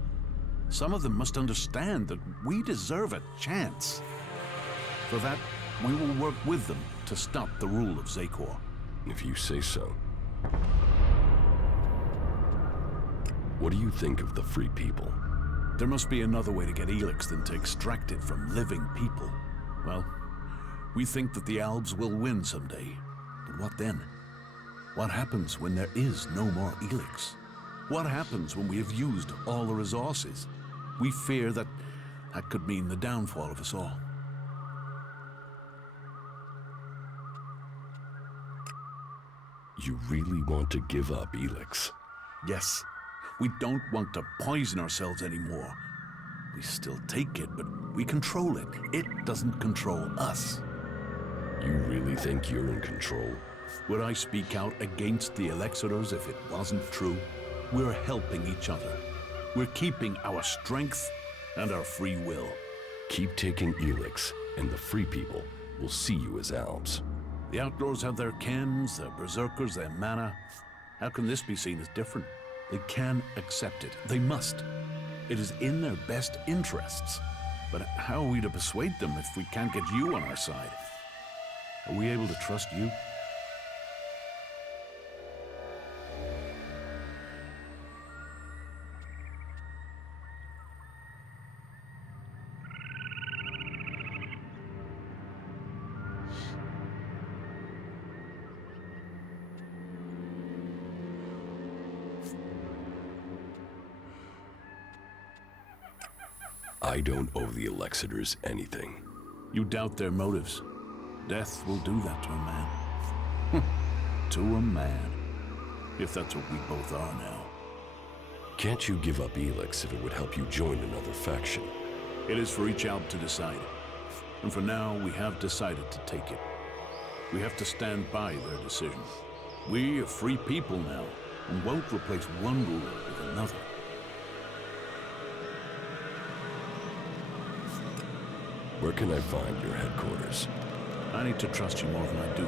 Some of them must understand that we deserve a chance. For that, we will work with them to stop the rule of Zakor. If you say so. What do you think of the free people? There must be another way to get Elex than to extract it from living people. Well, we think that the Albs will win someday. But what then? What happens when there is no more Elex? What happens when we have used all the resources? We fear that that could mean the downfall of us all. You really want to give up Elex? Yes. We don't want to poison ourselves anymore. We still take it, but we control it. It doesn't control us. You really think you're in control? Would I speak out against the Elexitors if it wasn't true? We're helping each other. We're keeping our strength and our free will. Keep taking Elex, and the free people will see you as Albs. The Outlaws have their chems, their Berserkers, their mana. How can this be seen as different? They can accept it. They must. It is in their best interests. But how are we to persuade them if we can't get you on our side? Are we able to trust you? I don't owe the Elexitors anything. You doubt their motives. Death will do that to a man. To a man. If that's what we both are now. Can't you give up Elex if it would help you join another faction? It is for each Alb to decide. And for now, we have decided to take it. We have to stand by their decision. We are free people now, and won't replace one ruler with another. Where can I find your headquarters? I need to trust you more than I do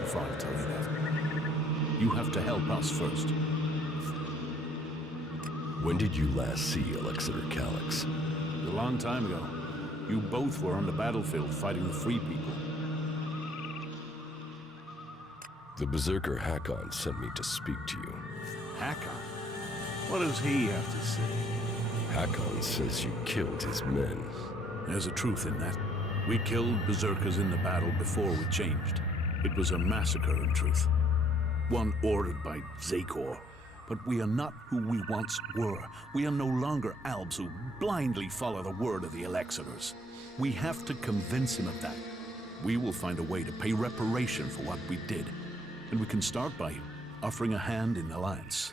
before I tell you that. You have to help us first. When did you last see Elexiter Calyx? A long time ago. You both were on the battlefield fighting the free people. The Berserker Hakon sent me to speak to you. Hakon? What does he have to say? Hakon says you killed his men. There's a truth in that. We killed Berserkers in the battle before we changed. It was a massacre, in truth. One ordered by Zakor. But we are not who we once were. We are no longer Albs who blindly follow the word of the Elexitors. We have to convince him of that. We will find a way to pay reparation for what we did. And we can start by offering a hand in alliance.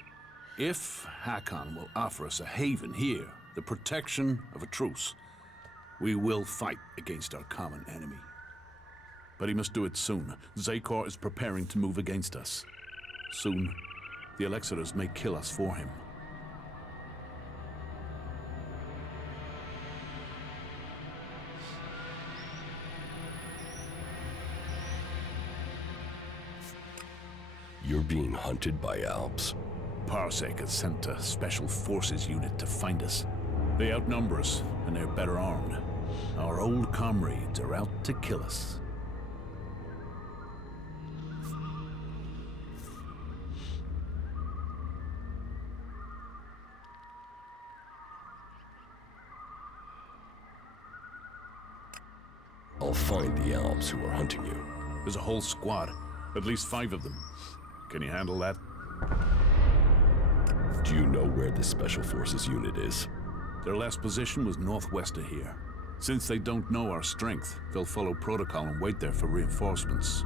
If Hakon will offer us a haven here, the protection of a truce, we will fight against our common enemy. But he must do it soon. Zakor is preparing to move against us. Soon, the Elexitors may kill us for him. You're being hunted by Albs? Parsec has sent a special forces unit to find us. They outnumber us, and they're better armed. Our old comrades are out to kill us. the Alps who are hunting you. There's a whole squad. At least 5 of them. Can you handle that? Do you know where this Special Forces unit is? Their last position was northwest of here. Since they don't know our strength, they'll follow protocol and wait there for reinforcements.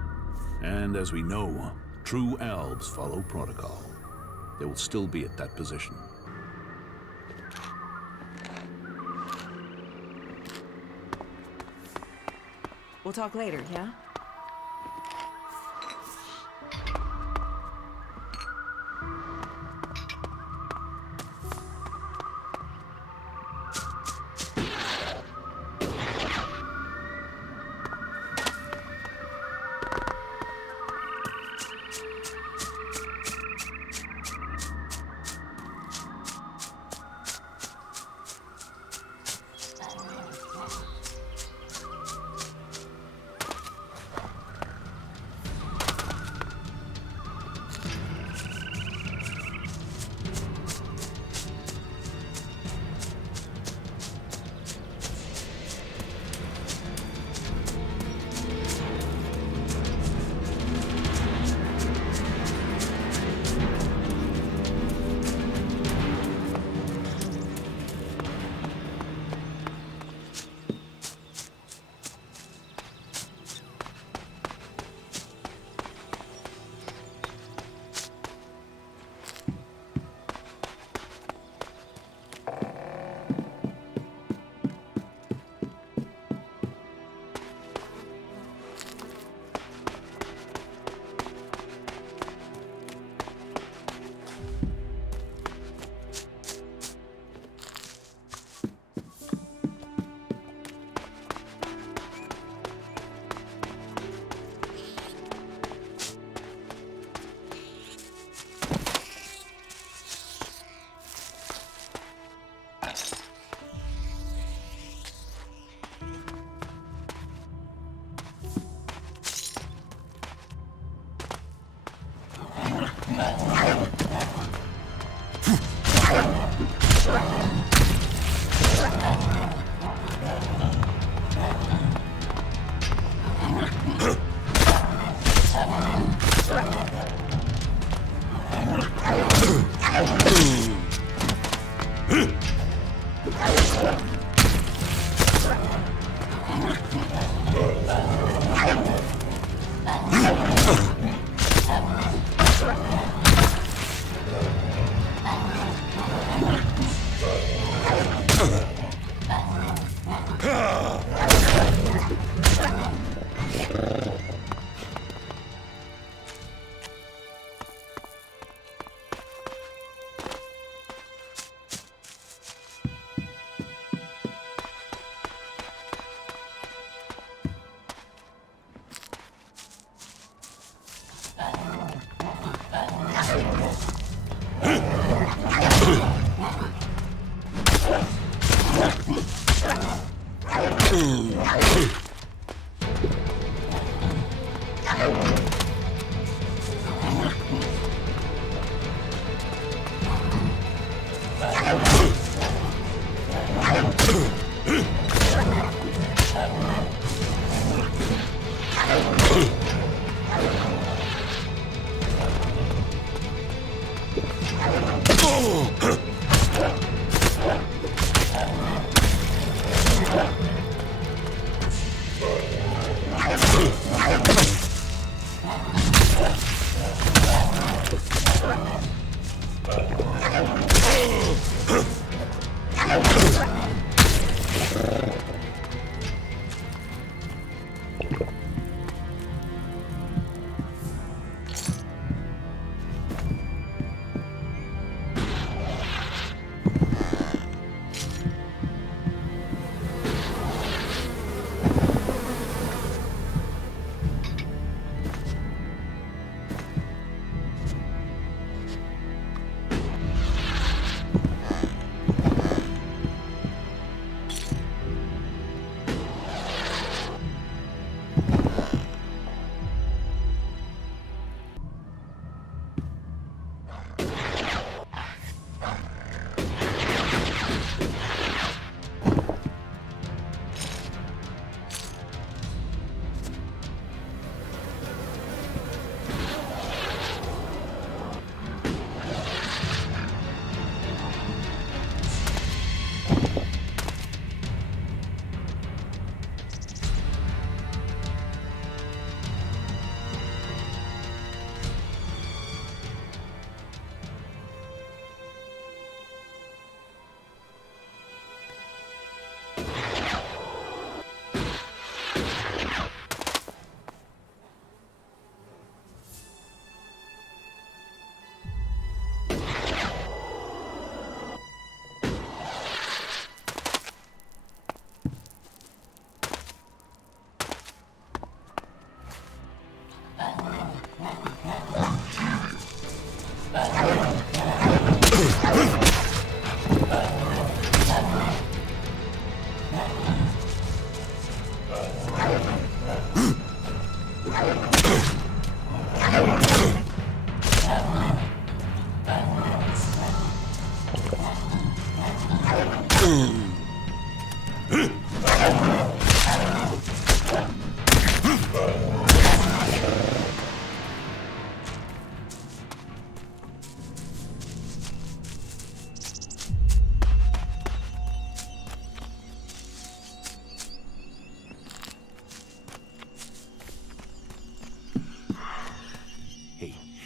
And as we know, true elves follow protocol. They will still be at that position. We'll talk later, yeah?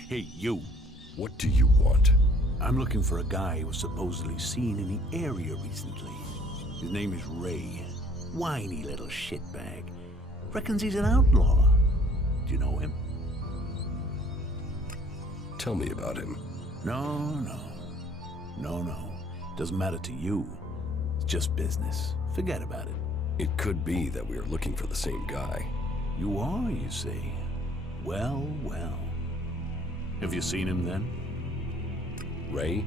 Hey, you. What do you want? I'm looking for a guy who was supposedly seen in the area recently. His name is Ray. Whiny little shitbag. Reckons he's an outlaw. Do you know him? Tell me about him. No. Doesn't matter to you. It's just business. Forget about it. It could be that we are looking for the same guy. You are, you see. Well. Have you seen him then? Ray?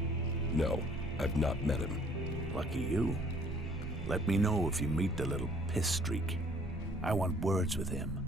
No, I've not met him. Lucky you. Let me know if you meet the little piss streak. I want words with him.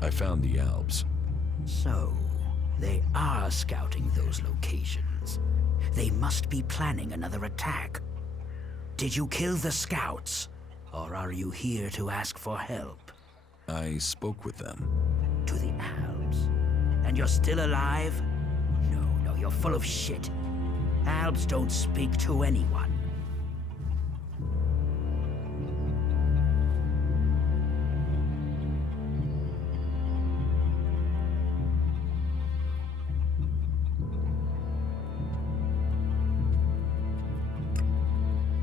I found the Alps. So, they are scouting those locations. They must be planning another attack. Did you kill the scouts? Or are you here to ask for help? I spoke with them. To the Alps? And you're still alive? No, you're full of shit. Alps don't speak to anyone.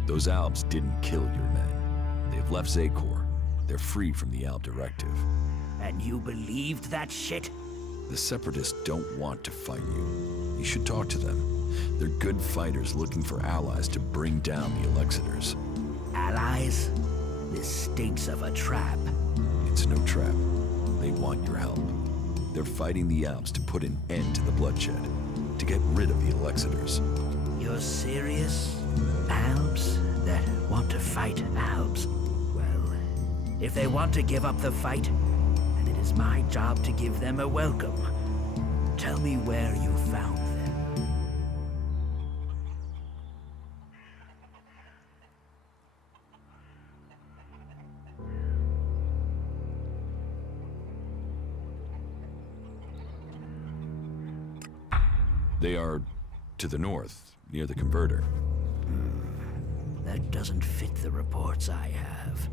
Those Alps didn't kill your men. They've left Zakor. They're free from the Alp Directive. And you believed that shit? The Separatists don't want to fight you. You should talk to them. They're good fighters looking for allies to bring down the Elexitors. Allies? This stinks of a trap. It's no trap. They want your help. They're fighting the Alps to put an end to the bloodshed, to get rid of the Elexitors. You're serious? Alps that want to fight Alps? Well, if they want to give up the fight, then it is my job to give them a welcome. Tell me where you found them. They are to the north, near the converter. That doesn't fit the reports I have.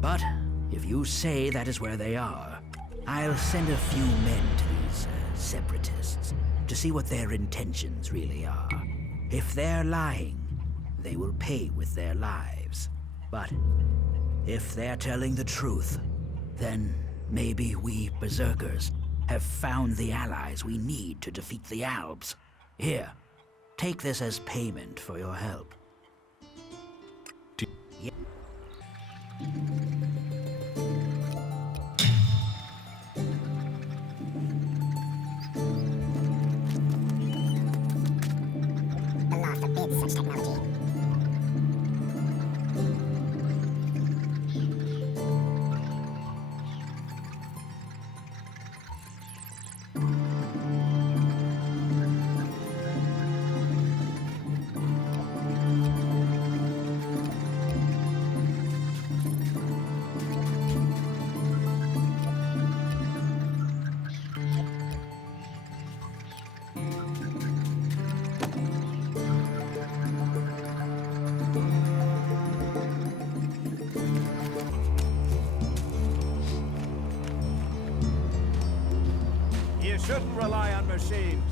But if you say that is where they are, I'll send a few men to these separatists to see what their intentions really are. If they're lying, they will pay with their lives. But if they're telling the truth, then maybe we Berserkers have found the allies we need to defeat the Alps. Here, take this as payment for your help. The law forbids such technology. shouldn't rely on machines.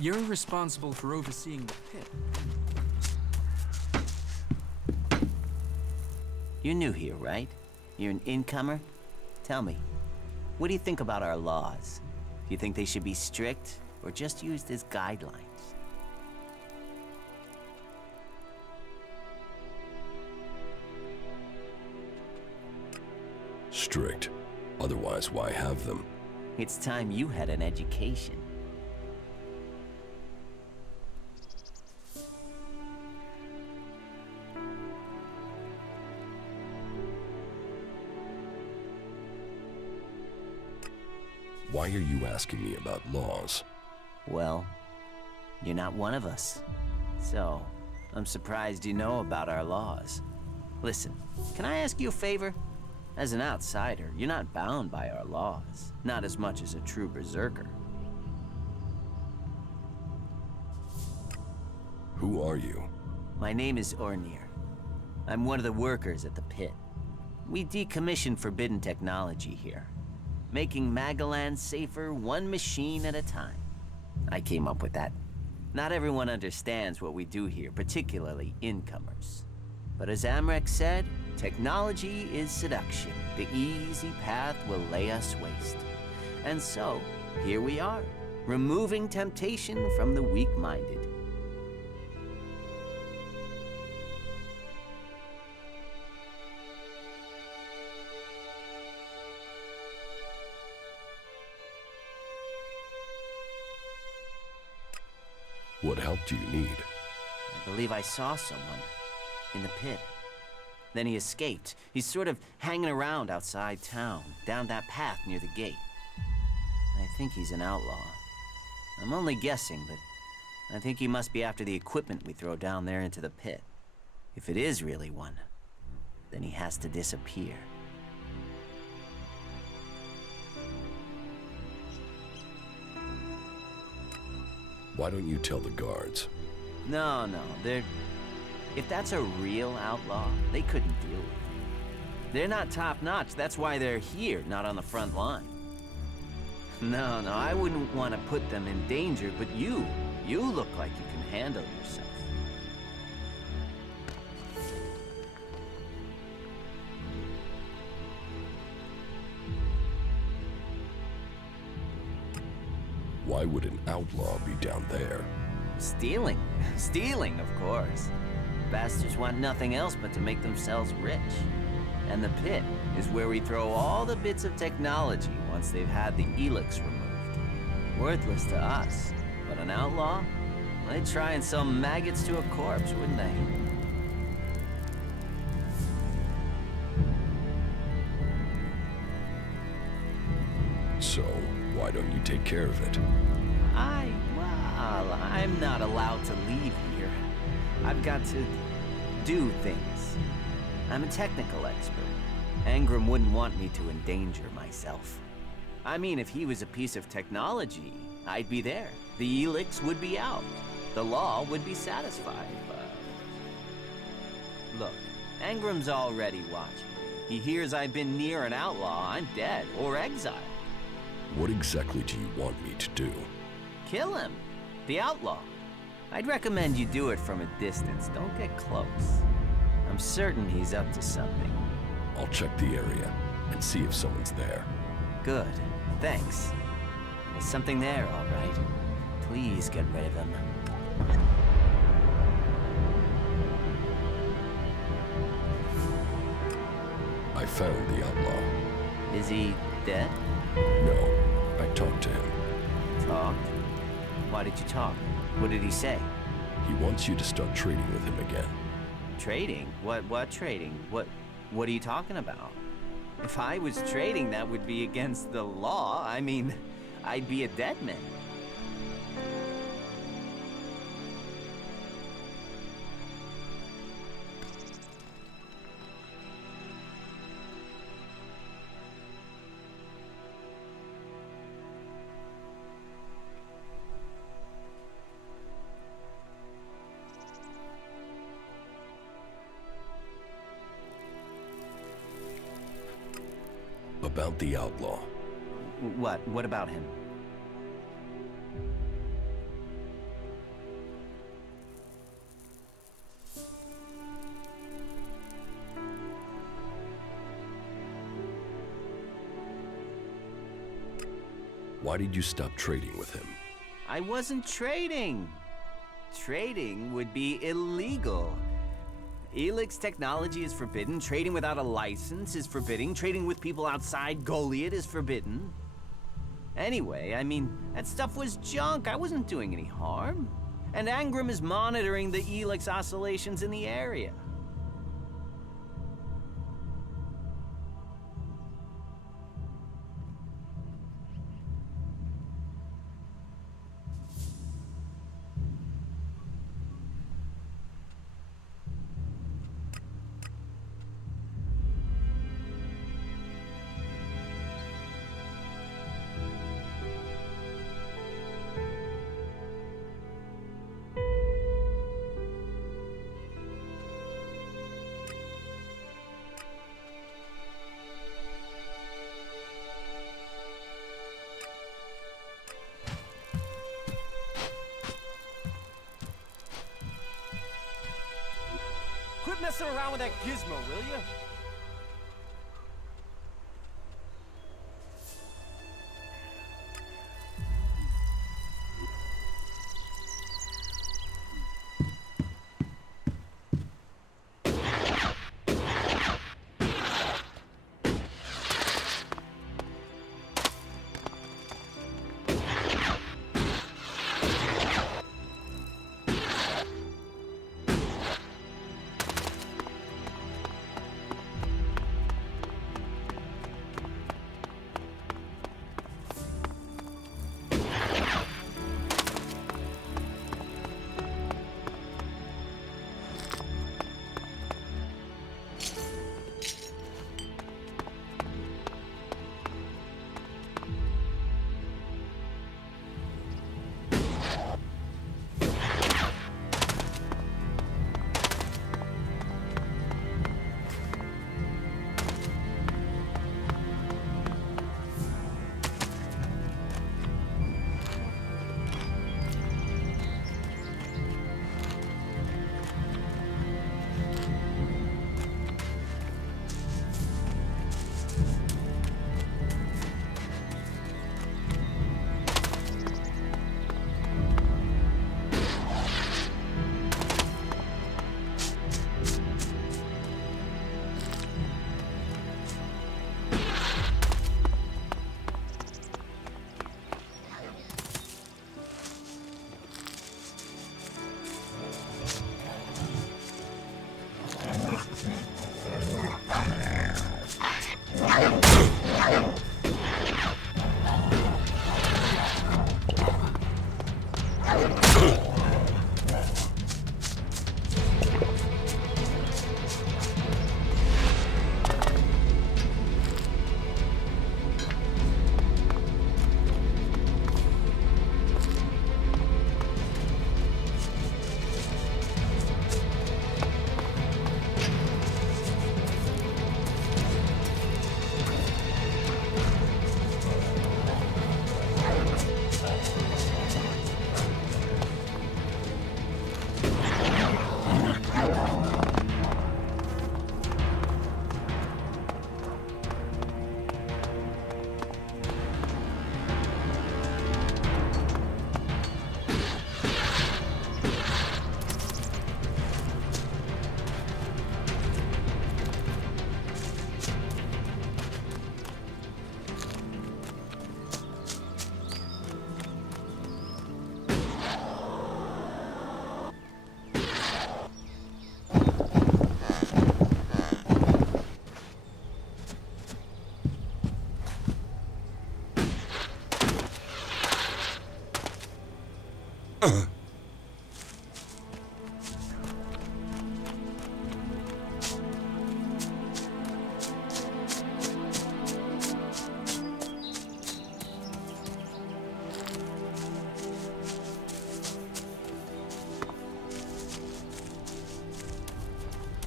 You're responsible for overseeing the pit. You're new here, right? You're an incomer? Tell me, what do you think about our laws? Do you think they should be strict, or just used as guidelines? Strict. Otherwise, why have them? It's time you had an education. Why are you asking me about laws? Well, you're not one of us. So, I'm surprised you know about our laws. Listen, can I ask you a favor? As an outsider, you're not bound by our laws. Not as much as a true Berserker. Who are you? My name is Ornir. I'm one of the workers at the pit. We decommission forbidden technology here, making Magalan safer one machine at a time. I came up with that. Not everyone understands what we do here, particularly incomers. But as Amrek said, technology is seduction. The easy path will lay us waste. And so, here we are, removing temptation from the weak-minded. What help do you need? I believe I saw someone in the pit. Then he escaped. He's sort of hanging around outside town, down that path near the gate. I think he's an outlaw. I'm only guessing, but I think he must be after the equipment we throw down there into the pit. If it is really one, then he has to disappear. Why don't you tell the guards? No, if that's a real outlaw, they couldn't deal with it. They're not top-notch, that's why they're here, not on the front line. No, I wouldn't want to put them in danger, but you look like you can handle yourself. Why would an outlaw be down there? Stealing, of course. Bastards want nothing else but to make themselves rich. And the pit is where we throw all the bits of technology once they've had the Elex removed. Worthless to us, but an outlaw? They'd try and sell maggots to a corpse, wouldn't they? So, why don't you take care of it? I'm not allowed to leave here. I've got to do things. I'm a technical expert. Angram wouldn't want me to endanger myself. I mean, if he was a piece of technology, I'd be there. The Elex would be out. The law would be satisfied, but... Look, Angram's already watching. He hears I've been near an outlaw, I'm dead, or exiled. What exactly do you want me to do? Kill him. The outlaw. I'd recommend you do it from a distance. Don't get close. I'm certain he's up to something. I'll check the area and see if someone's there. Good. Thanks. There's something there, all right. Please get rid of him. I found the outlaw. Is he dead? No, I talked to him. Talked? Why did you talk? What did he say? He wants you to start trading with him again. Trading? What trading? What are you talking about? If I was trading, that would be against the law. I mean, I'd be a dead man. About the outlaw. What about him? Why did you stop trading with him? I wasn't trading. Trading would be illegal. Elex technology is forbidden. Trading without a license is forbidden. Trading with people outside Goliet is forbidden. Anyway, I mean, that stuff was junk. I wasn't doing any harm. And Angram is monitoring the Elex oscillations in the area. Quit messing around with that gizmo, will you?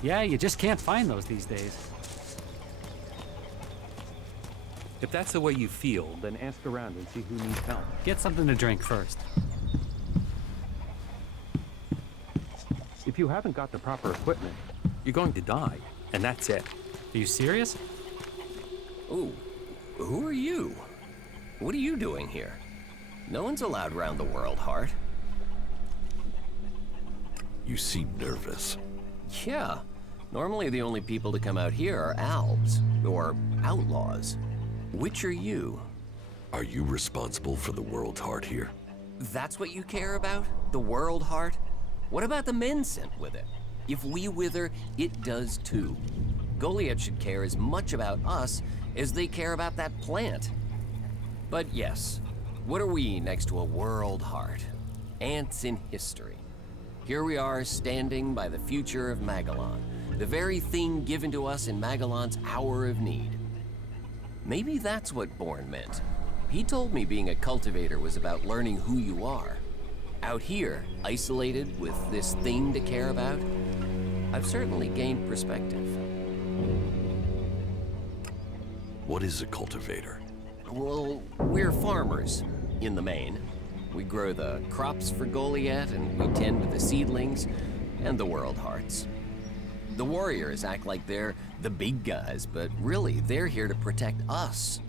Yeah, you just can't find those these days. If that's the way you feel, then ask around and see who needs help. Get something to drink first. If you haven't got the proper equipment, you're going to die, and that's it. Are you serious? Ooh, who are you? What are you doing here? No one's allowed round the world, Heart. You seem nervous. Yeah. Normally the only people to come out here are Albs, or Outlaws. Which are you? Are you responsible for the World Heart here? That's what you care about? The World Heart? What about the men sent with it? If we wither, it does too. Goliet should care as much about us as they care about that plant. But yes, what are we next to a World Heart? Ants in history. Here we are standing by the future of Magalan, the very thing given to us in Magalan's hour of need. Maybe that's what Born meant. He told me being a cultivator was about learning who you are. Out here, isolated with this thing to care about, I've certainly gained perspective. What is a cultivator? Well, we're farmers, in the main. We grow the crops for Goliet, and we tend to the seedlings and the World Hearts. The warriors act like they're the big guys, but really, they're here to protect us.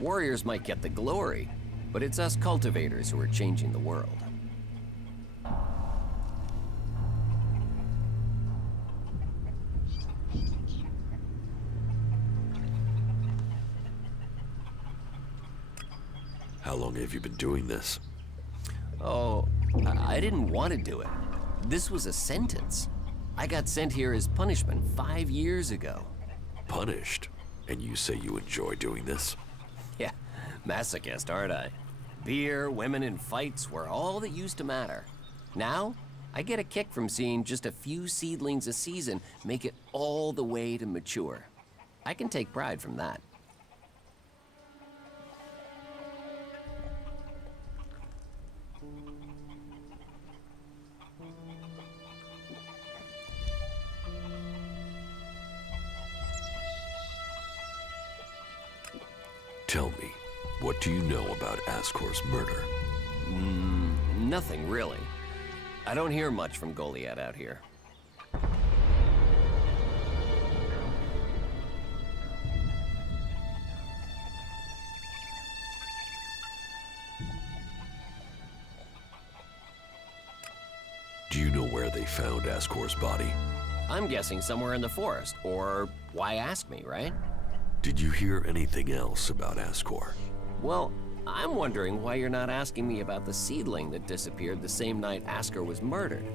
Warriors might get the glory, but it's us cultivators who are changing the world. How long have you been doing this? Oh, I didn't want to do it. This was a sentence. I got sent here as punishment 5 years ago. Punished? And you say you enjoy doing this? Yeah, masochist, aren't I? Beer, women, and fights were all that used to matter. Now, I get a kick from seeing just a few seedlings a season make it all the way to mature. I can take pride from that. Tell me, what do you know about Ascor's murder? Nothing really. I don't hear much from Goliet out here. Do you know where they found Ascor's body? I'm guessing somewhere in the forest, or why ask me, right? Did you hear anything else about Ascor? Well, I'm wondering why you're not asking me about the seedling that disappeared the same night Ascor was murdered.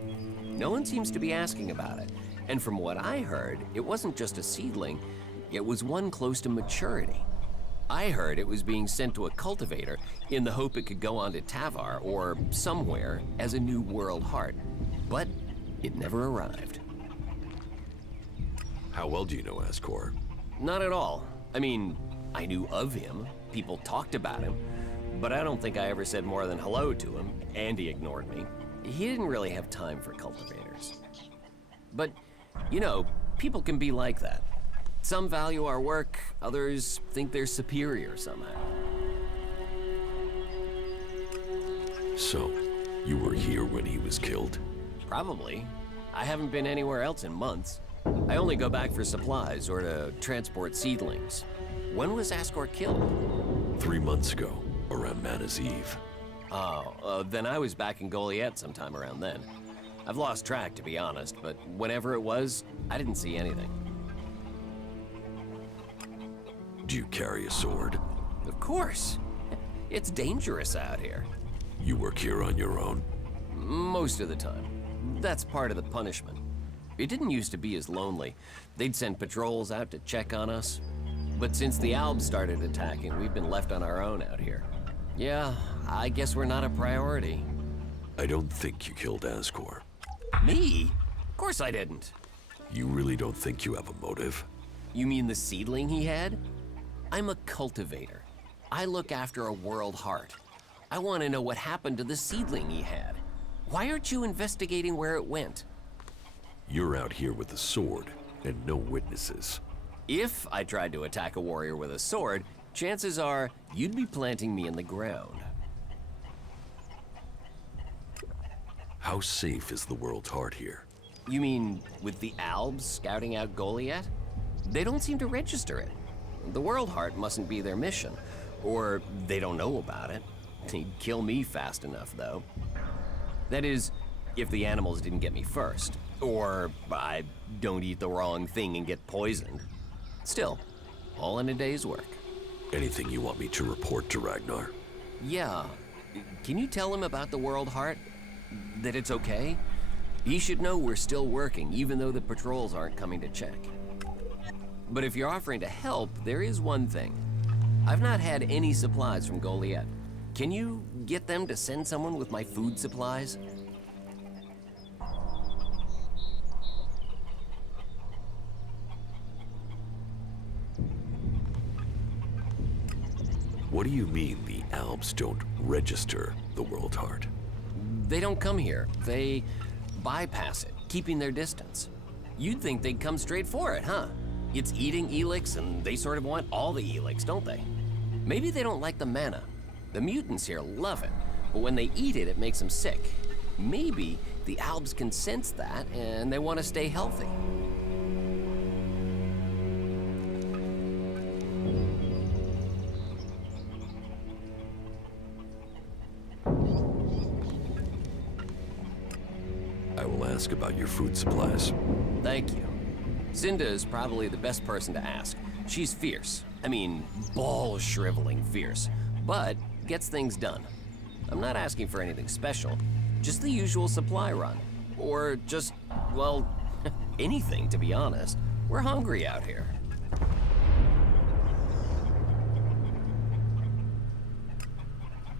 No one seems to be asking about it, and from what I heard, it wasn't just a seedling, it was one close to maturity. I heard it was being sent to a cultivator in the hope it could go on to Tavar or somewhere as a new World Heart, but it never arrived. How well do you know Ascor? Not at all. I mean, I knew of him, people talked about him, but I don't think I ever said more than hello to him, and he ignored me. He didn't really have time for cultivators. But, you know, people can be like that. Some value our work, others think they're superior somehow. So, you were here when he was killed? Probably. I haven't been anywhere else in months. I only go back for supplies or to transport seedlings. When was Ascor killed? 3 months ago, around Mana's Eve. Oh, then I was back in Goliet sometime around then. I've lost track, to be honest, but whenever it was, I didn't see anything. Do you carry a sword? Of course. It's dangerous out here. You work here on your own? Most of the time. That's part of the punishment. It didn't used to be as lonely. They'd send patrols out to check on us. But since the Albs started attacking, we've been left on our own out here. Yeah, I guess we're not a priority. I don't think you killed Ascor. Me? Of course I didn't. You really don't think you have a motive? You mean the seedling he had? I'm a cultivator. I look after a World Heart. I want to know what happened to the seedling he had. Why aren't you investigating where it went? You're out here with a sword and no witnesses. If I tried to attack a warrior with a sword, chances are you'd be planting me in the ground. How safe is the World's Heart here? You mean with the Albs scouting out Goliet? They don't seem to register it. The World Heart mustn't be their mission, or they don't know about it. They'd kill me fast enough, though. That is, if the animals didn't get me first, or I don't eat the wrong thing and get poisoned. Still, all in a day's work. Anything you want me to report to Ragnar? Yeah. Can you tell him about the World Heart? That it's okay? He should know we're still working, even though the patrols aren't coming to check. But if you're offering to help, there is one thing. I've not had any supplies from Goliet. Can you get them to send someone with my food supplies? What do you mean the Albs don't register the World Heart? They don't come here. They bypass it, keeping their distance. You'd think they'd come straight for it, huh? It's eating Elex, and they sort of want all the Elex, don't they? Maybe they don't like the mana. The mutants here love it, but when they eat it, it makes them sick. Maybe the Albs can sense that, and they want to stay healthy. I will ask about your food supplies. Thank you. Cinda is probably the best person to ask. She's fierce. I mean, ball-shriveling fierce. But gets things done. I'm not asking for anything special. Just the usual supply run. Or just, well, anything, to be honest. We're hungry out here.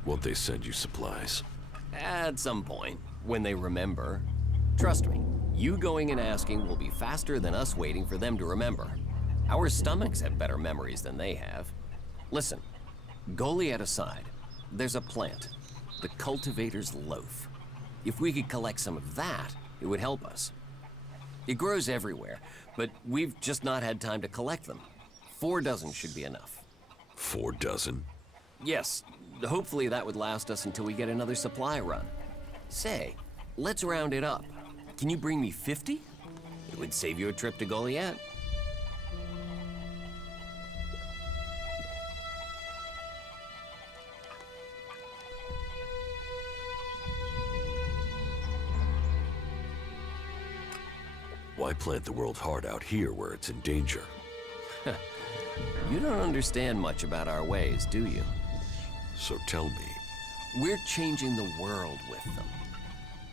Won't they send you supplies? At some point, when they remember. Trust me, you going and asking will be faster than us waiting for them to remember. Our stomachs have better memories than they have. Listen, Goliet aside, there's a plant, the Cultivator's Loaf. If we could collect some of that, it would help us. It grows everywhere, but we've just not had time to collect them. 4 dozen should be enough. 4 dozen? Yes, hopefully that would last us until we get another supply run. Say, let's round it up. Can you bring me 50? It would save you a trip to Goliet. Why plant the World's Heart out here where it's in danger? You don't understand much about our ways, do you? So tell me. We're changing the world with them.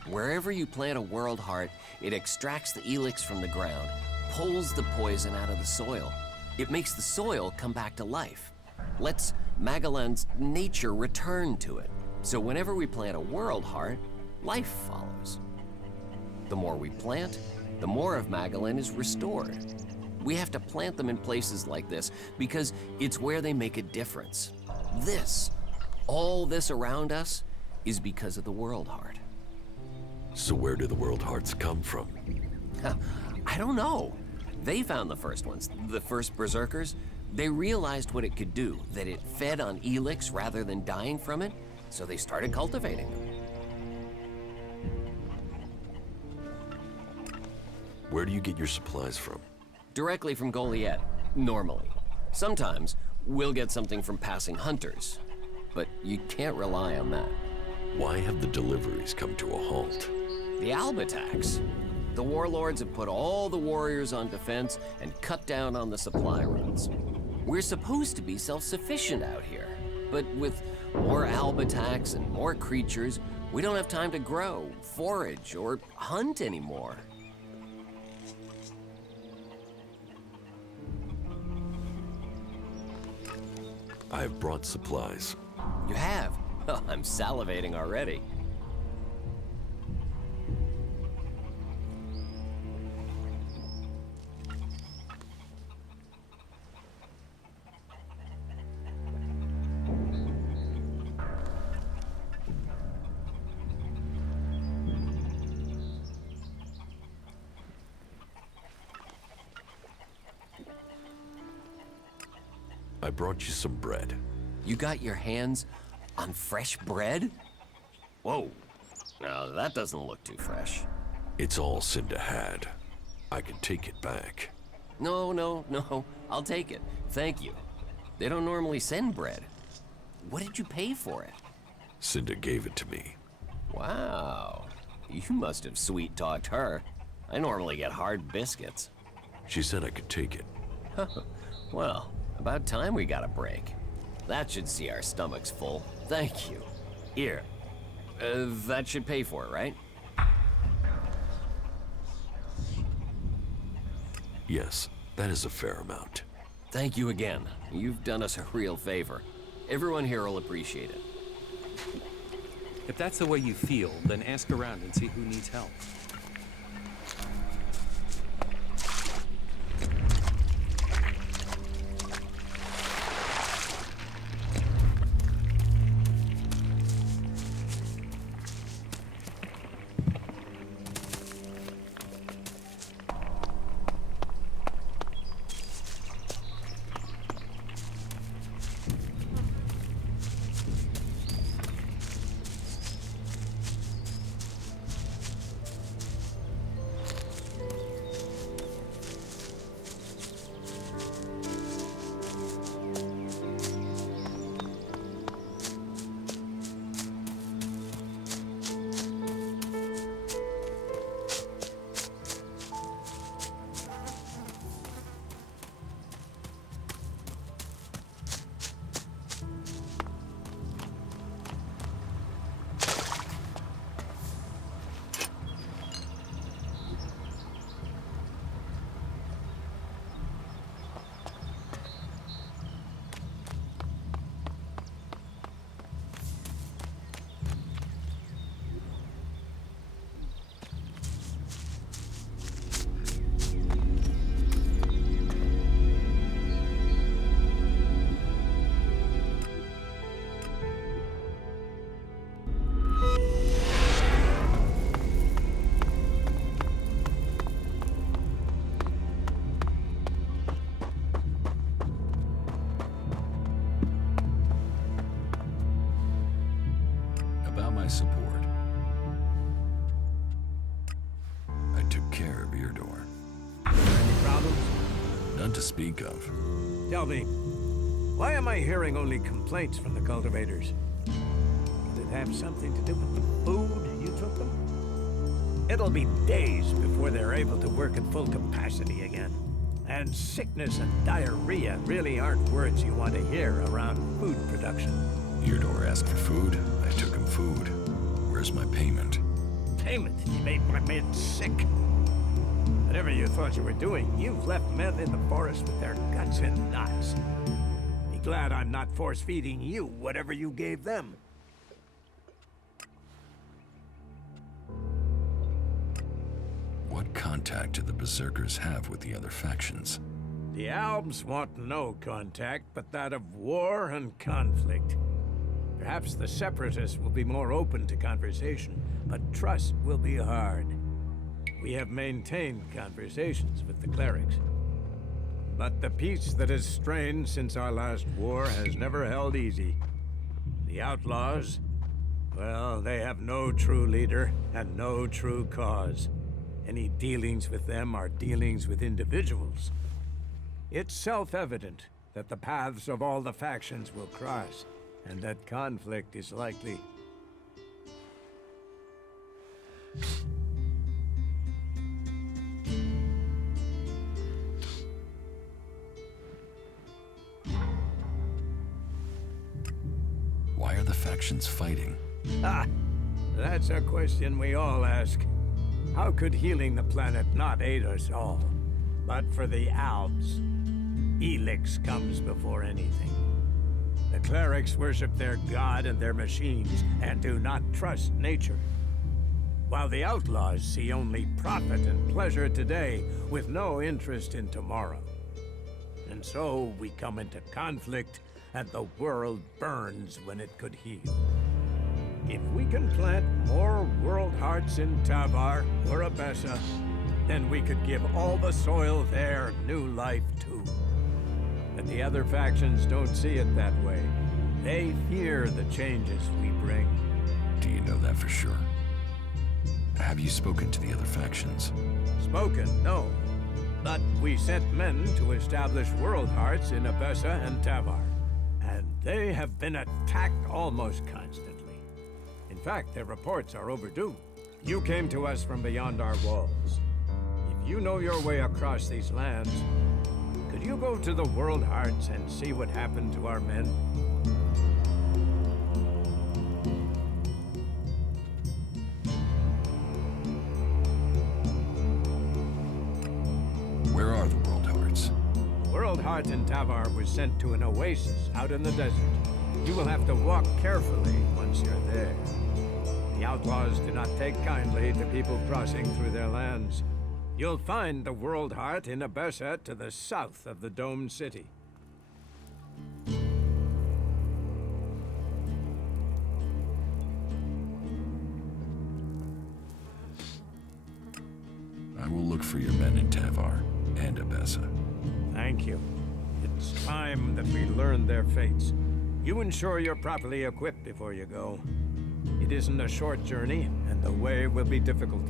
Wherever you plant a World Heart, it extracts the Elex from the ground, pulls the poison out of the soil. It makes the soil come back to life. Lets Magalan's nature return to it. So whenever we plant a World Heart, life follows. The more we plant, the more of Magalan is restored. We have to plant them in places like this because it's where they make a difference. All this around us, is because of the World Heart. So where do the World Hearts come from? I don't know. They found the first ones, the first Berserkers. They realized what it could do, that it fed on Elex rather than dying from it, so they started cultivating them. Where do you get your supplies from? Directly from Goliet, normally. Sometimes, we'll get something from passing hunters, but you can't rely on that. Why have the deliveries come to a halt? The Alb attacks. The warlords have put all the warriors on defense and cut down on the supply runs. We're supposed to be self-sufficient out here, but with more Alb attacks and more creatures, we don't have time to grow, forage, or hunt anymore. I've brought supplies. You have? Oh, I'm salivating already. I brought you some bread. You got your hands on fresh bread? Whoa. Now, that doesn't look too fresh. It's all Cinda had. I can take it back. No. I'll take it. Thank you. They don't normally send bread. What did you pay for it? Cinda gave it to me. Wow. You must have sweet-talked her. I normally get hard biscuits. She said I could take it. Well, about time we got a break. That should see our stomachs full. Thank you. Here. That should pay for it, right? Yes, that is a fair amount. Thank you again. You've done us a real favor. Everyone here will appreciate it. If that's the way you feel, then ask around and see who needs help. Support. I took care of your door. Any problems? None to speak of. Tell me, why am I hearing only complaints from the cultivators? Did it have something to do with the food you took them? It'll be days before they're able to work at full capacity again. And sickness and diarrhea really aren't words you want to hear around food production. Eudor asked for food. I took him food. Where's my payment? Payment? You made my men sick. Whatever you thought you were doing, you've left men in the forest with their guts in knots. Be glad I'm not force-feeding you whatever you gave them. What contact do the Berserkers have with the other factions? The Albs want no contact but that of war and conflict. Perhaps the Separatists will be more open to conversation, but trust will be hard. We have maintained conversations with the Clerics. But the peace that has strained since our last war has never held easy. The Outlaws, well, they have no true leader and no true cause. Any dealings with them are dealings with individuals. It's self-evident that the paths of all the factions will cross, and that conflict is likely. Why are the factions fighting? Ah, that's a question we all ask. How could healing the planet not aid us all? But for the Alps, Elex comes before anything. The Clerics worship their god and their machines, and do not trust nature. While the Outlaws see only profit and pleasure today, with no interest in tomorrow. And so we come into conflict, and the world burns when it could heal. If we can plant more world hearts in Tavar or Abessa, then we could give all the soil there new life too. But the other factions don't see it that way. They fear the changes we bring. Do you know that for sure? Have you spoken to the other factions? Spoken, no. But we sent men to establish world hearts in Abessa and Tavar. And they have been attacked almost constantly. In fact, their reports are overdue. You came to us from beyond our walls. If you know your way across these lands, could you go to the world hearts and see what happened to our men? Where are the World Hearts? World Heart in Tavar was sent to an oasis out in the desert. You will have to walk carefully once you're there. The Outlaws do not take kindly to people crossing through their lands. You'll find the World Heart in Abessa to the south of the domed city. I will look for your men in Tavar and Abessa. Thank you. It's time that we learn their fates. You ensure you're properly equipped before you go. It isn't a short journey, and the way will be difficult.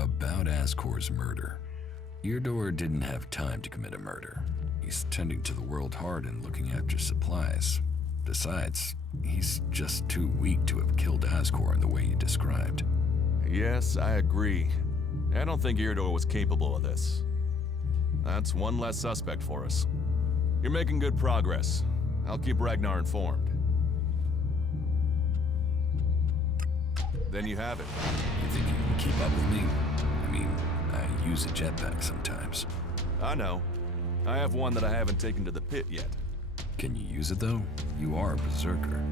About Ascor's murder. Eardor didn't have time to commit a murder. He's tending to the World Heart and looking after supplies. Besides, he's just too weak to have killed Ascor in the way you described. Yes, I agree. I don't think Eardor was capable of this. That's one less suspect for us. You're making good progress. I'll keep Ragnar informed. Then you have it. You think you can keep up with me? I mean, I use a jetpack sometimes. I know. I have one that I haven't taken to the pit yet. Can you use it though? You are a berserker.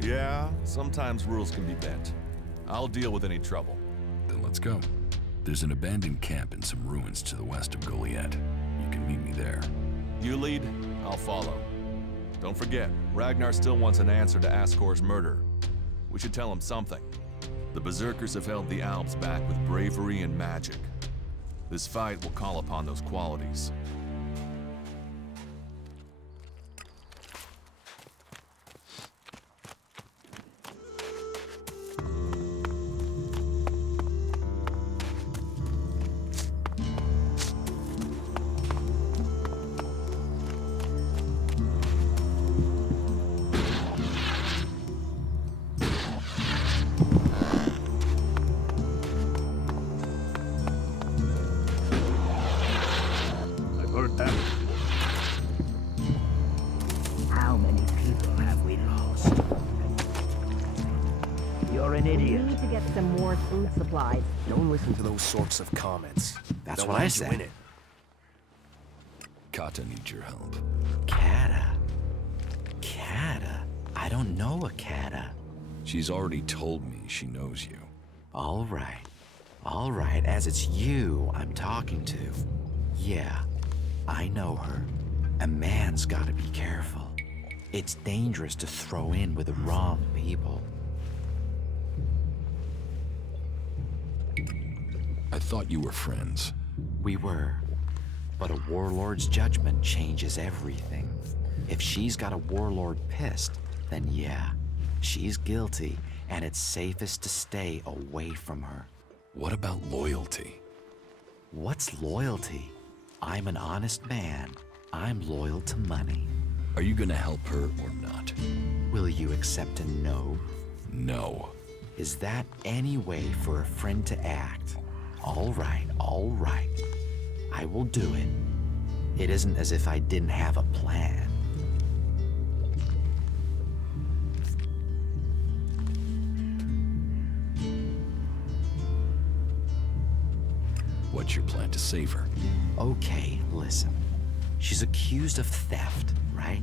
Yeah, sometimes rules can be bent. I'll deal with any trouble. Then let's go. There's an abandoned camp in some ruins to the west of Goliet. You can meet me there. You lead, I'll follow. Don't forget, Ragnar still wants an answer to Ascor's murder. We should tell him something. The Berserkers have held the Alps back with bravery and magic. This fight will call upon those qualities. How many people have we lost? You're an idiot. We need to get some more food supplies. Don't listen to those sorts of comments. That's They'll what I land you said. in it. Katta needs your help. Katta? Katta? I don't know a Katta. She's already told me she knows you. All right. All right, as it's you I'm talking to. Yeah, I know her. A man's gotta be careful. It's dangerous to throw in with the wrong people. I thought you were friends. We were. But a warlord's judgment changes everything. If she's got a warlord pissed, then yeah, she's guilty, and it's safest to stay away from her. What about loyalty? What's loyalty? I'm an honest man. I'm loyal to money. Are you gonna help her or not? Will you accept a no? No. Is that any way for a friend to act? All right, all right. I will do it. It isn't as if I didn't have a plan. What's your plan to save her? Okay, listen. She's accused of theft, right?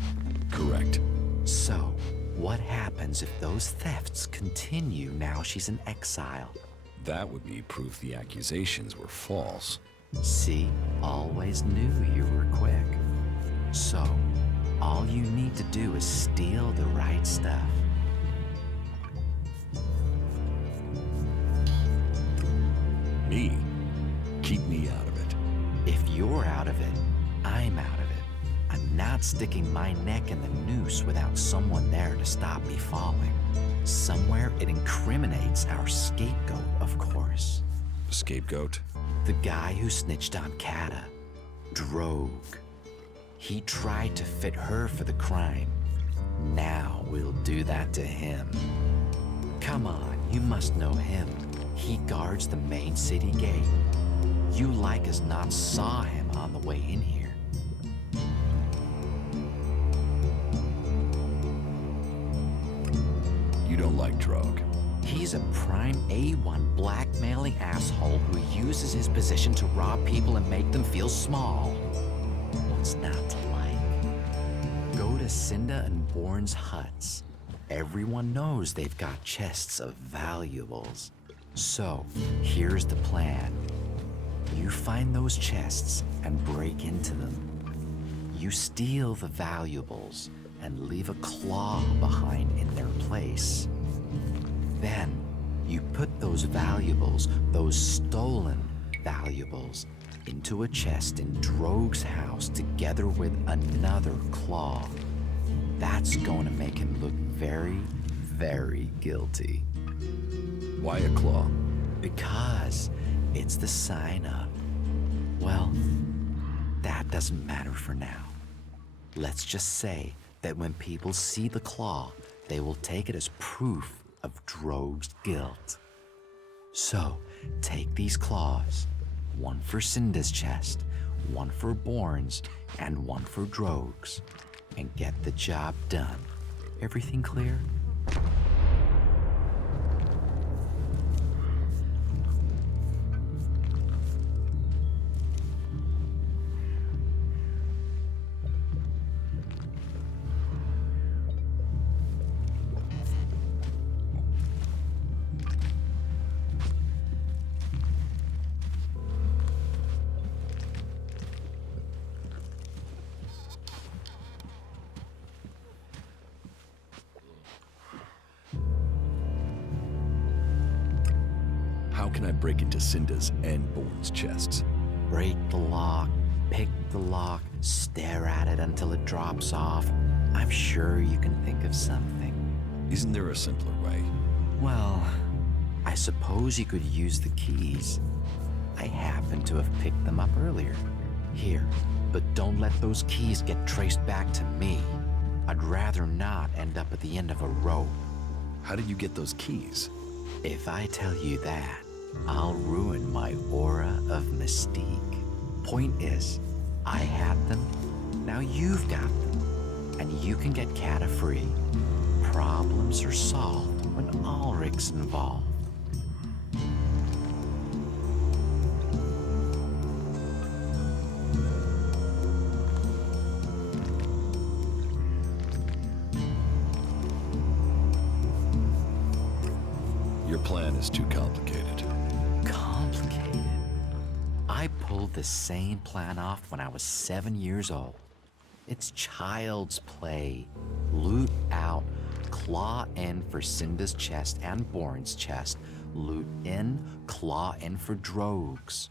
Correct. So, What happens if those thefts continue now she's in exile? That would be proof the accusations were false. See, always knew you were quick. So, all you need to do is steal the right stuff. Me? Keep me out of it. If you're out of it, I'm out of it. I'm not sticking my neck in the noose without someone there to stop me falling. Somewhere it incriminates our scapegoat, of course. Scapegoat? The guy who snitched on Katta. Drogue. He tried to fit her for the crime. Now we'll do that to him. Come on, you must know him. He guards the main city gate. You like as not saw him on the way in here. You don't like Drogue? He's a prime A1 blackmailing asshole who uses his position to rob people and make them feel small. What's not to like? Go to Cinda and Bourne's huts. Everyone knows they've got chests of valuables. So, here's the plan. You find those chests and break into them. You steal the valuables and leave a claw behind in their place. Then, you put those valuables, those stolen valuables, into a chest in Drogue's house together with another claw. That's going to make him look very, very guilty. Why a claw? Because it's the sign of, well, that doesn't matter for now. Let's just say that when people see the claw, they will take it as proof of Drogue's guilt. So, take these claws, one for Cinda's chest, one for Bourne's, and one for Drogue's, and get the job done. Everything clear? How can I break into Cinda's and Bourne's chests? Break the lock, pick the lock, stare at it until it drops off. I'm sure you can think of something. Isn't there a simpler way? Well, I suppose you could use the keys. I happen to have picked them up earlier. Here, but don't let those keys get traced back to me. I'd rather not end up at the end of a rope. How did you get those keys? If I tell you that, I'll ruin my aura of mystique. Point is, I had them, now you've got them. And you can get Katta free. Problems are solved when Ulrich's involved. Your plan is too complicated. Complicated? I pulled the same plan off when I was 7 years old. It's child's play. Loot out, claw in for Cinda's chest and Bourne's chest, loot in, claw in for Drogue's.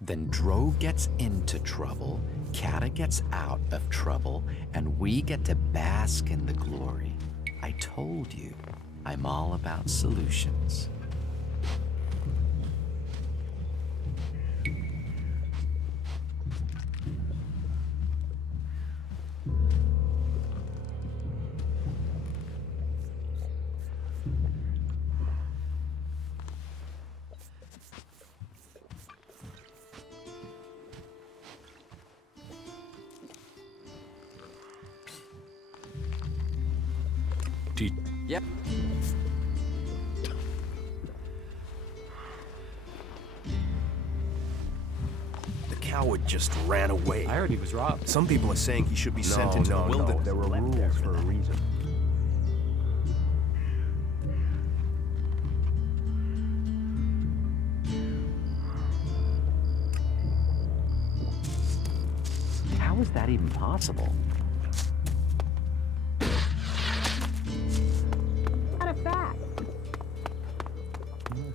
Then Drogue gets into trouble, Katta gets out of trouble, and we get to bask in the glory. I told you, I'm all about solutions. Yep. The coward just ran away. I heard he was robbed. Some people are saying he should be sent into the wilderness. There were rules for a reason. How is that even possible? Not a fact.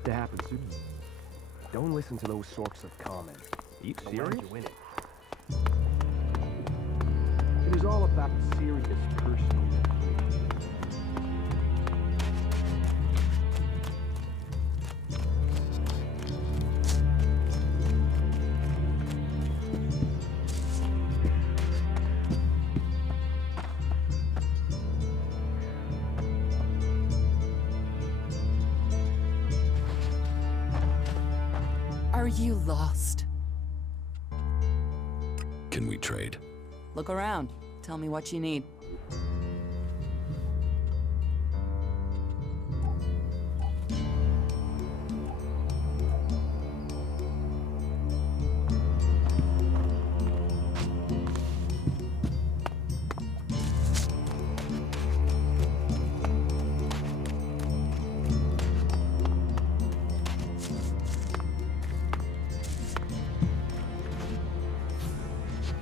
To happen soon. Don't listen to those sorts of comments. Are you They'll serious? land you in it. It is all about serious personal. Are you lost? Can we trade? Look around. Tell me what you need.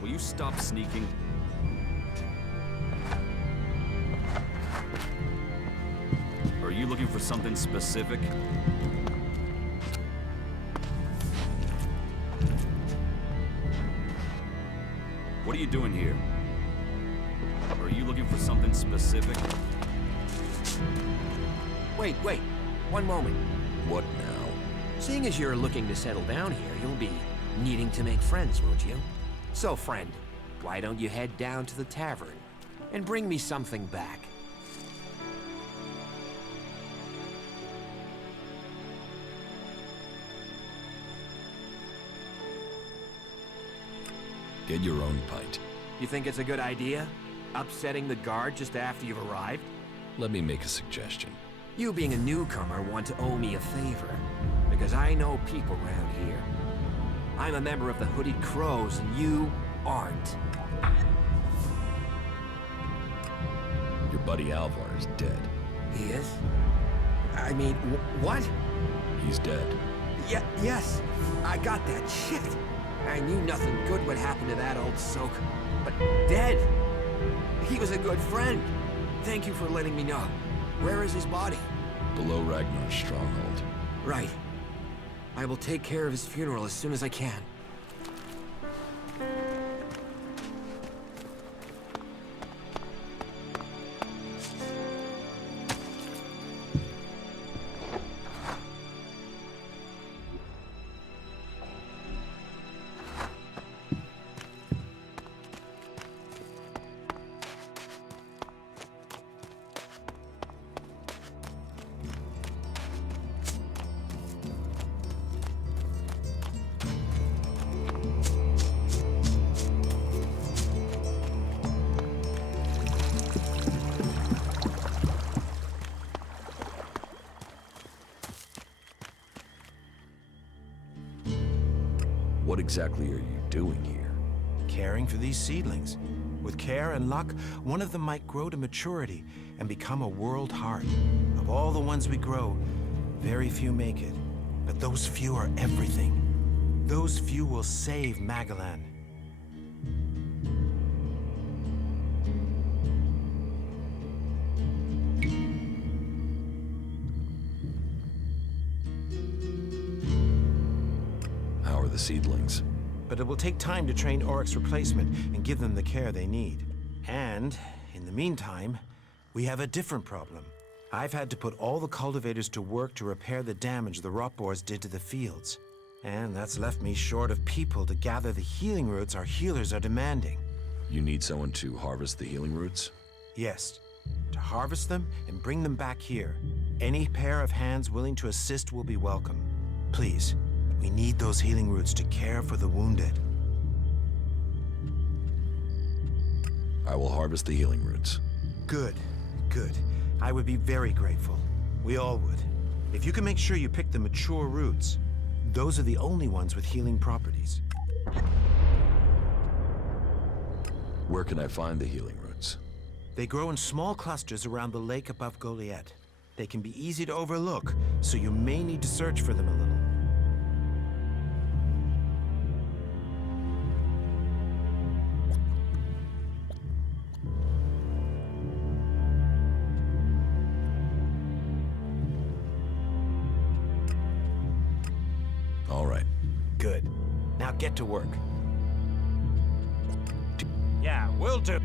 Will you stop sneaking? Are you looking for something specific? What are you doing here? Are you looking for something specific? Wait. One moment. What now? Seeing as you're looking to settle down here, you'll be needing to make friends, won't you? So, friend, why don't you head down to the tavern and bring me something back? Get your own pint. You think it's a good idea? Upsetting the guard just after you've arrived? Let me make a suggestion. You being a newcomer want to owe me a favor, because I know people around here. I'm a member of the Hooded Crows, and you aren't. Your buddy Alvar is dead. He is? I mean, what? He's dead. Yes, I got that. Shit. I knew nothing good would happen to that old soak. But dead? He was a good friend. Thank you for letting me know. Where is his body? Below Ragnar's stronghold. Right. I will take care of his funeral as soon as I can. What exactly are you doing here? Caring for these seedlings. With care and luck, one of them might grow to maturity and become a world heart. Of all the ones we grow, very few make it. But those few are everything. Those few will save Magalan. How are the seedlings? But it will take time to train Oryx's replacement and give them the care they need. And, in the meantime, we have a different problem. I've had to put all the cultivators to work to repair the damage the rot boars did to the fields. And that's left me short of people to gather the healing roots our healers are demanding. You need someone to harvest the healing roots? Yes, to harvest them and bring them back here. Any pair of hands willing to assist will be welcome. Please, we need those healing roots to care for the wounded. I will harvest the healing roots. Good. I would be very grateful. We all would. If you can make sure you pick the mature roots, those are the only ones with healing properties. Where can I find the healing roots? They grow in small clusters around the lake above Goliet. They can be easy to overlook, so you may need to search for them a little. All right. Good. Now get to work. Yeah, will do.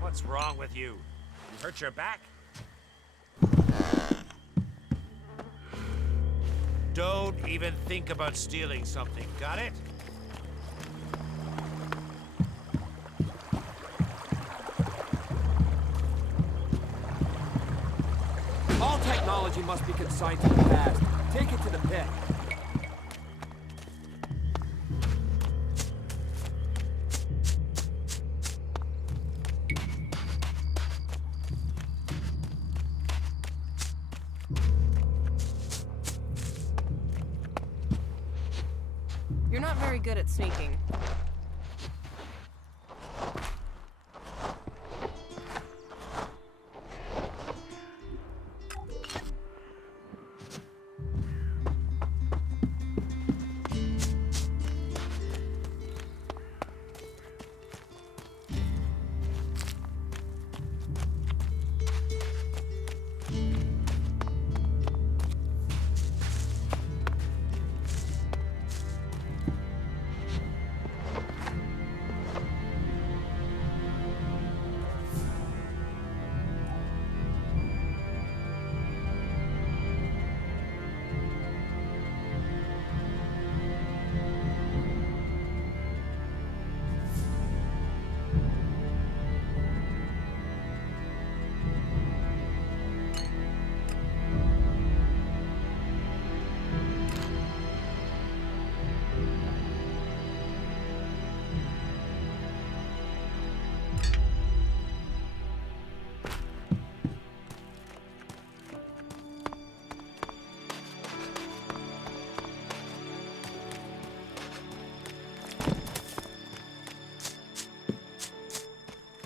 What's wrong with you? You hurt your back? Don't even think about stealing something, got it? All technology must be consigned to the past. Take it to the pit. You're not very good at sneaking.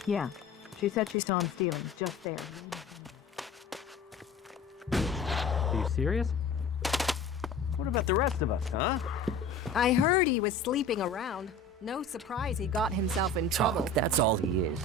Yeah, she said she saw him stealing, just there. Are you serious? What about the rest of us, huh? I heard he was sleeping around. No surprise he got himself in trouble. Talk, that's all he is.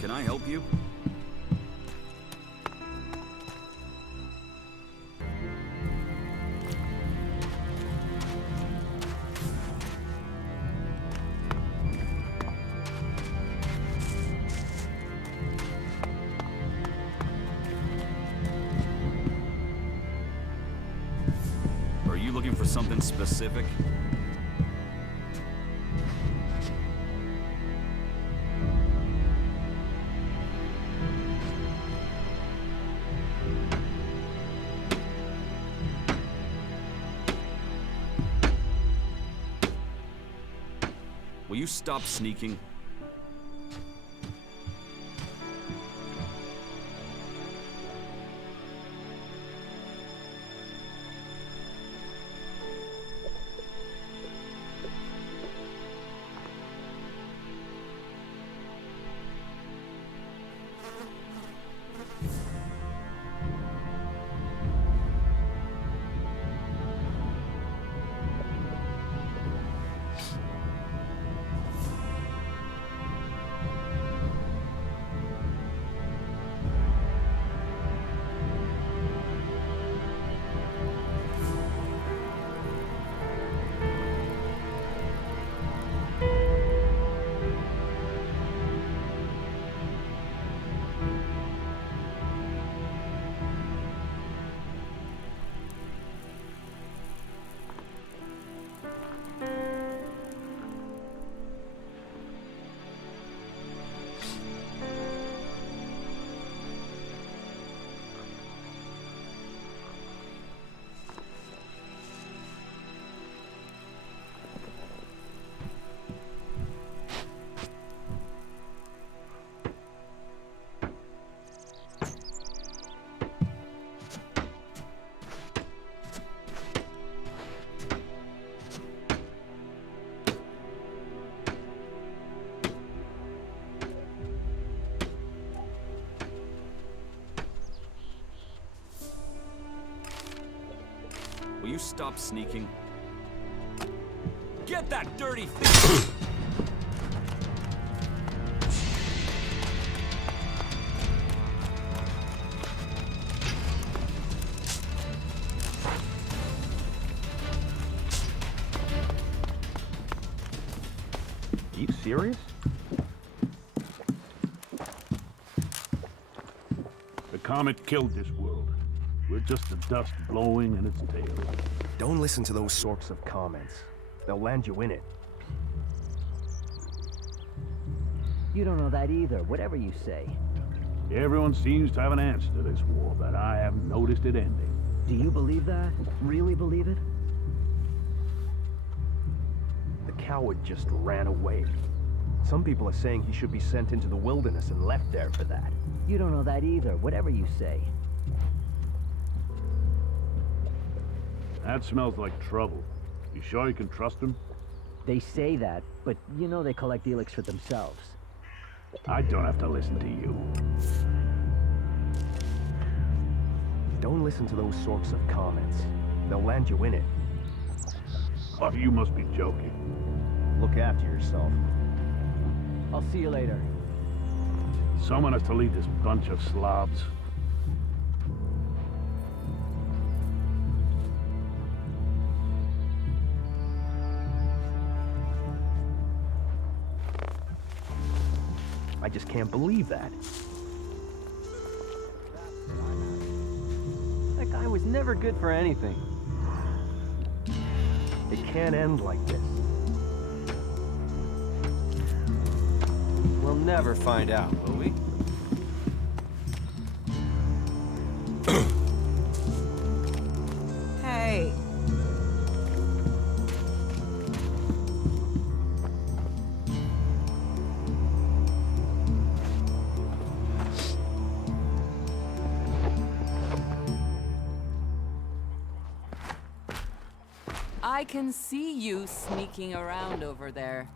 Can I help you? Are you looking for something specific? Will you stop sneaking? Will you stop sneaking? Get that dirty thing! You serious? The comet killed this world. We're just the dust blowing in its tail. Don't listen to those sorts of comments. They'll land you in it. You don't know that either, whatever you say. Everyone seems to have an answer to this war, but I haven't noticed it ending. Do you believe that? Really believe it? The coward just ran away. Some people are saying he should be sent into the wilderness and left there for that. You don't know that either, whatever you say. That smells like trouble. You sure you can trust him? They say that, but you know they collect Elex for themselves. I don't have to listen to you. Don't listen to those sorts of comments. They'll land you in it. Oh, you must be joking. Look after yourself. I'll see you later. Someone has to lead this bunch of slobs. I just can't believe that. That guy was never good for anything. It can't end like this. We'll never find out, will we? Hey. I can see you sneaking around over there.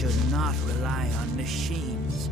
should not rely on machines.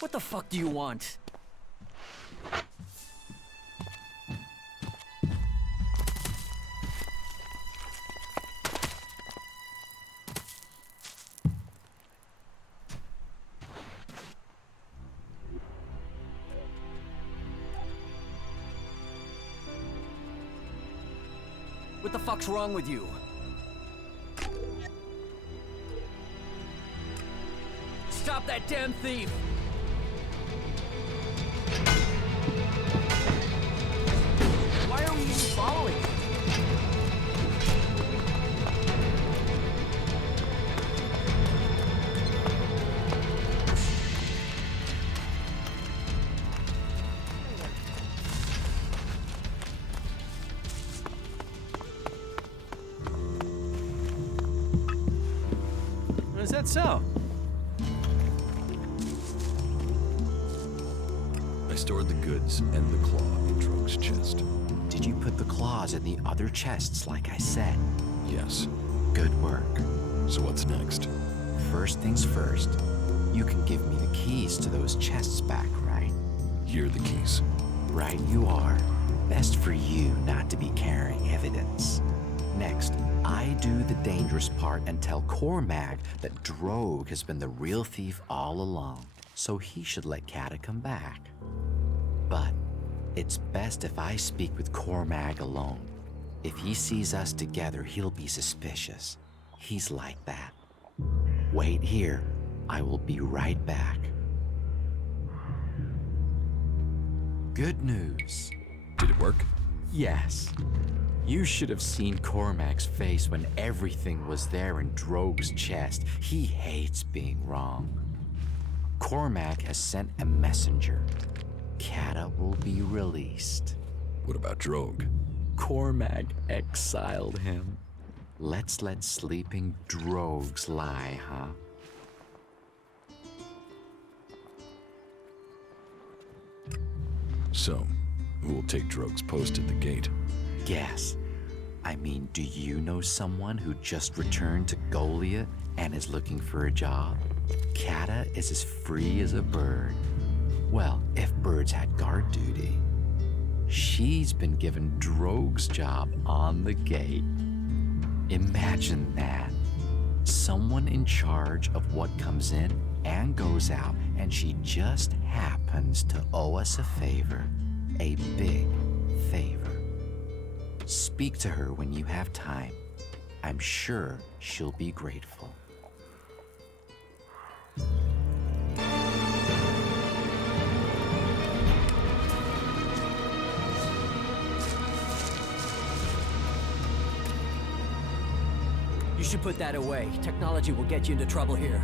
What the fuck do you want? What the fuck's wrong with you? Stop that damn thief! Why are we even following? Is that so? I stored the goods and the claw in Droge's chest. Did you put the claws in the other chests like I said? Yes. Good work. So what's next? First things first, you can give me the keys to those chests back, right? Here are the keys. Right you are. Best for you not to be carrying evidence. Next, I do the dangerous part and tell Cormag that Droge has been the real thief all along, so he should let Katta come back. But it's best if I speak with Cormag alone. If he sees us together, he'll be suspicious. He's like that. Wait here. I will be right back. Good news. Did it work? Yes. You should have seen Cormac's face when everything was there in Droge's chest. He hates being wrong. Cormac has sent a messenger. Katta will be released. What about Droge? Cormac exiled him. Let's let sleeping Drogues lie, huh? So, who will take Droge's post at the gate? Guess. I mean, do you know someone who just returned to Goliet and is looking for a job? Katta is as free as a bird. Well, if birds had guard duty. She's been given Droge's job on the gate. Imagine that. Someone in charge of what comes in and goes out, and she just happens to owe us a favor. A big favor. Speak to her when you have time. I'm sure she'll be grateful. You should put that away. Technology will get you into trouble here.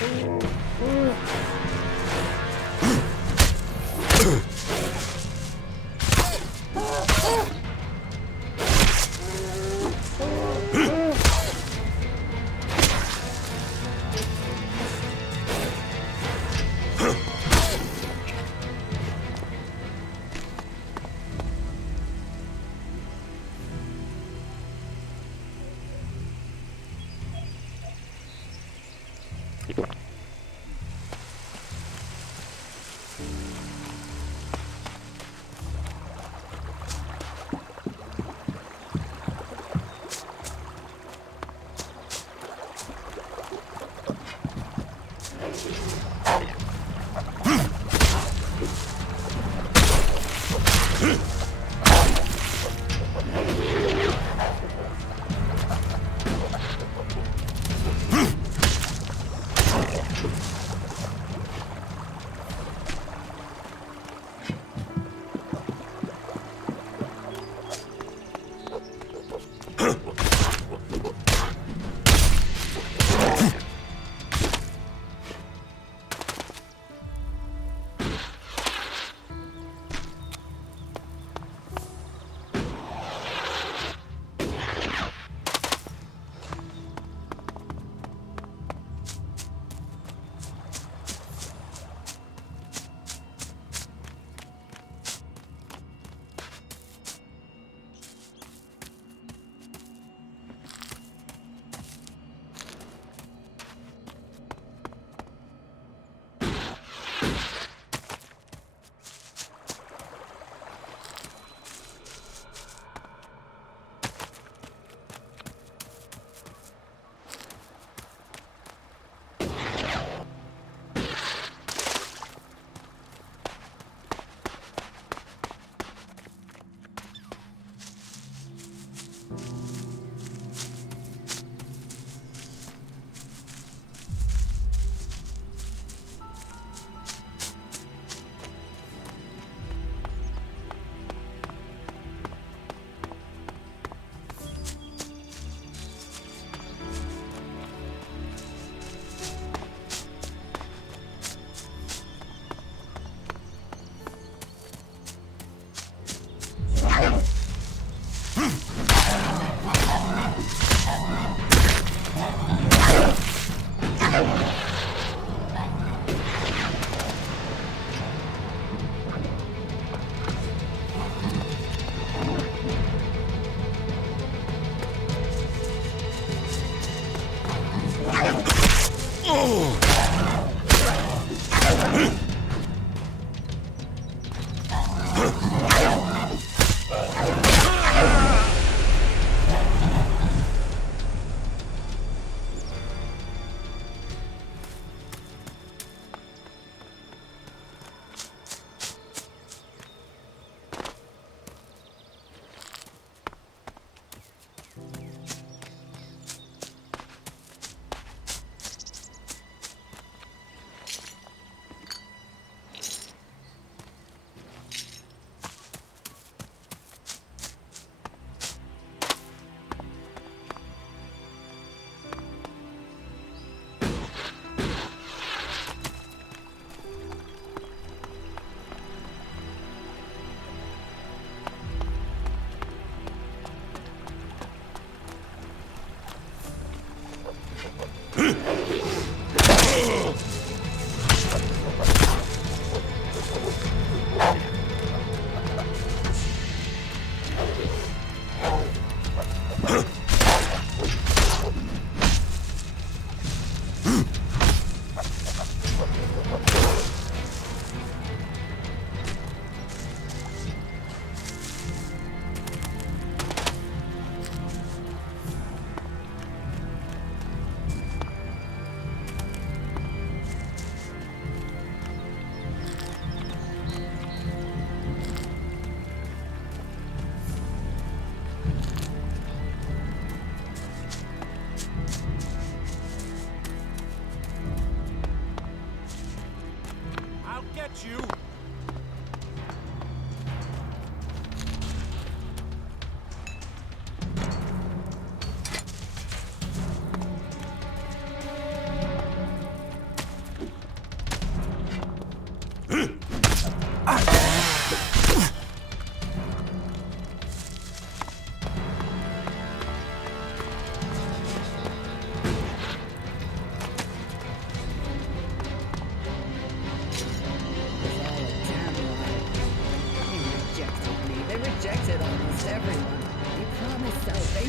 you!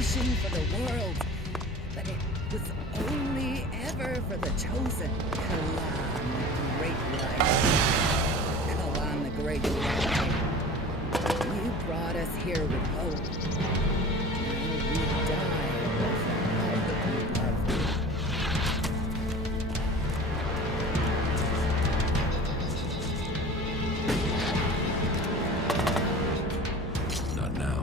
salvation for the world, but it was only ever for the chosen. Calaan, the great light. Calaan, the great light. You brought us here with hope. Now we die for all that we love. Not now.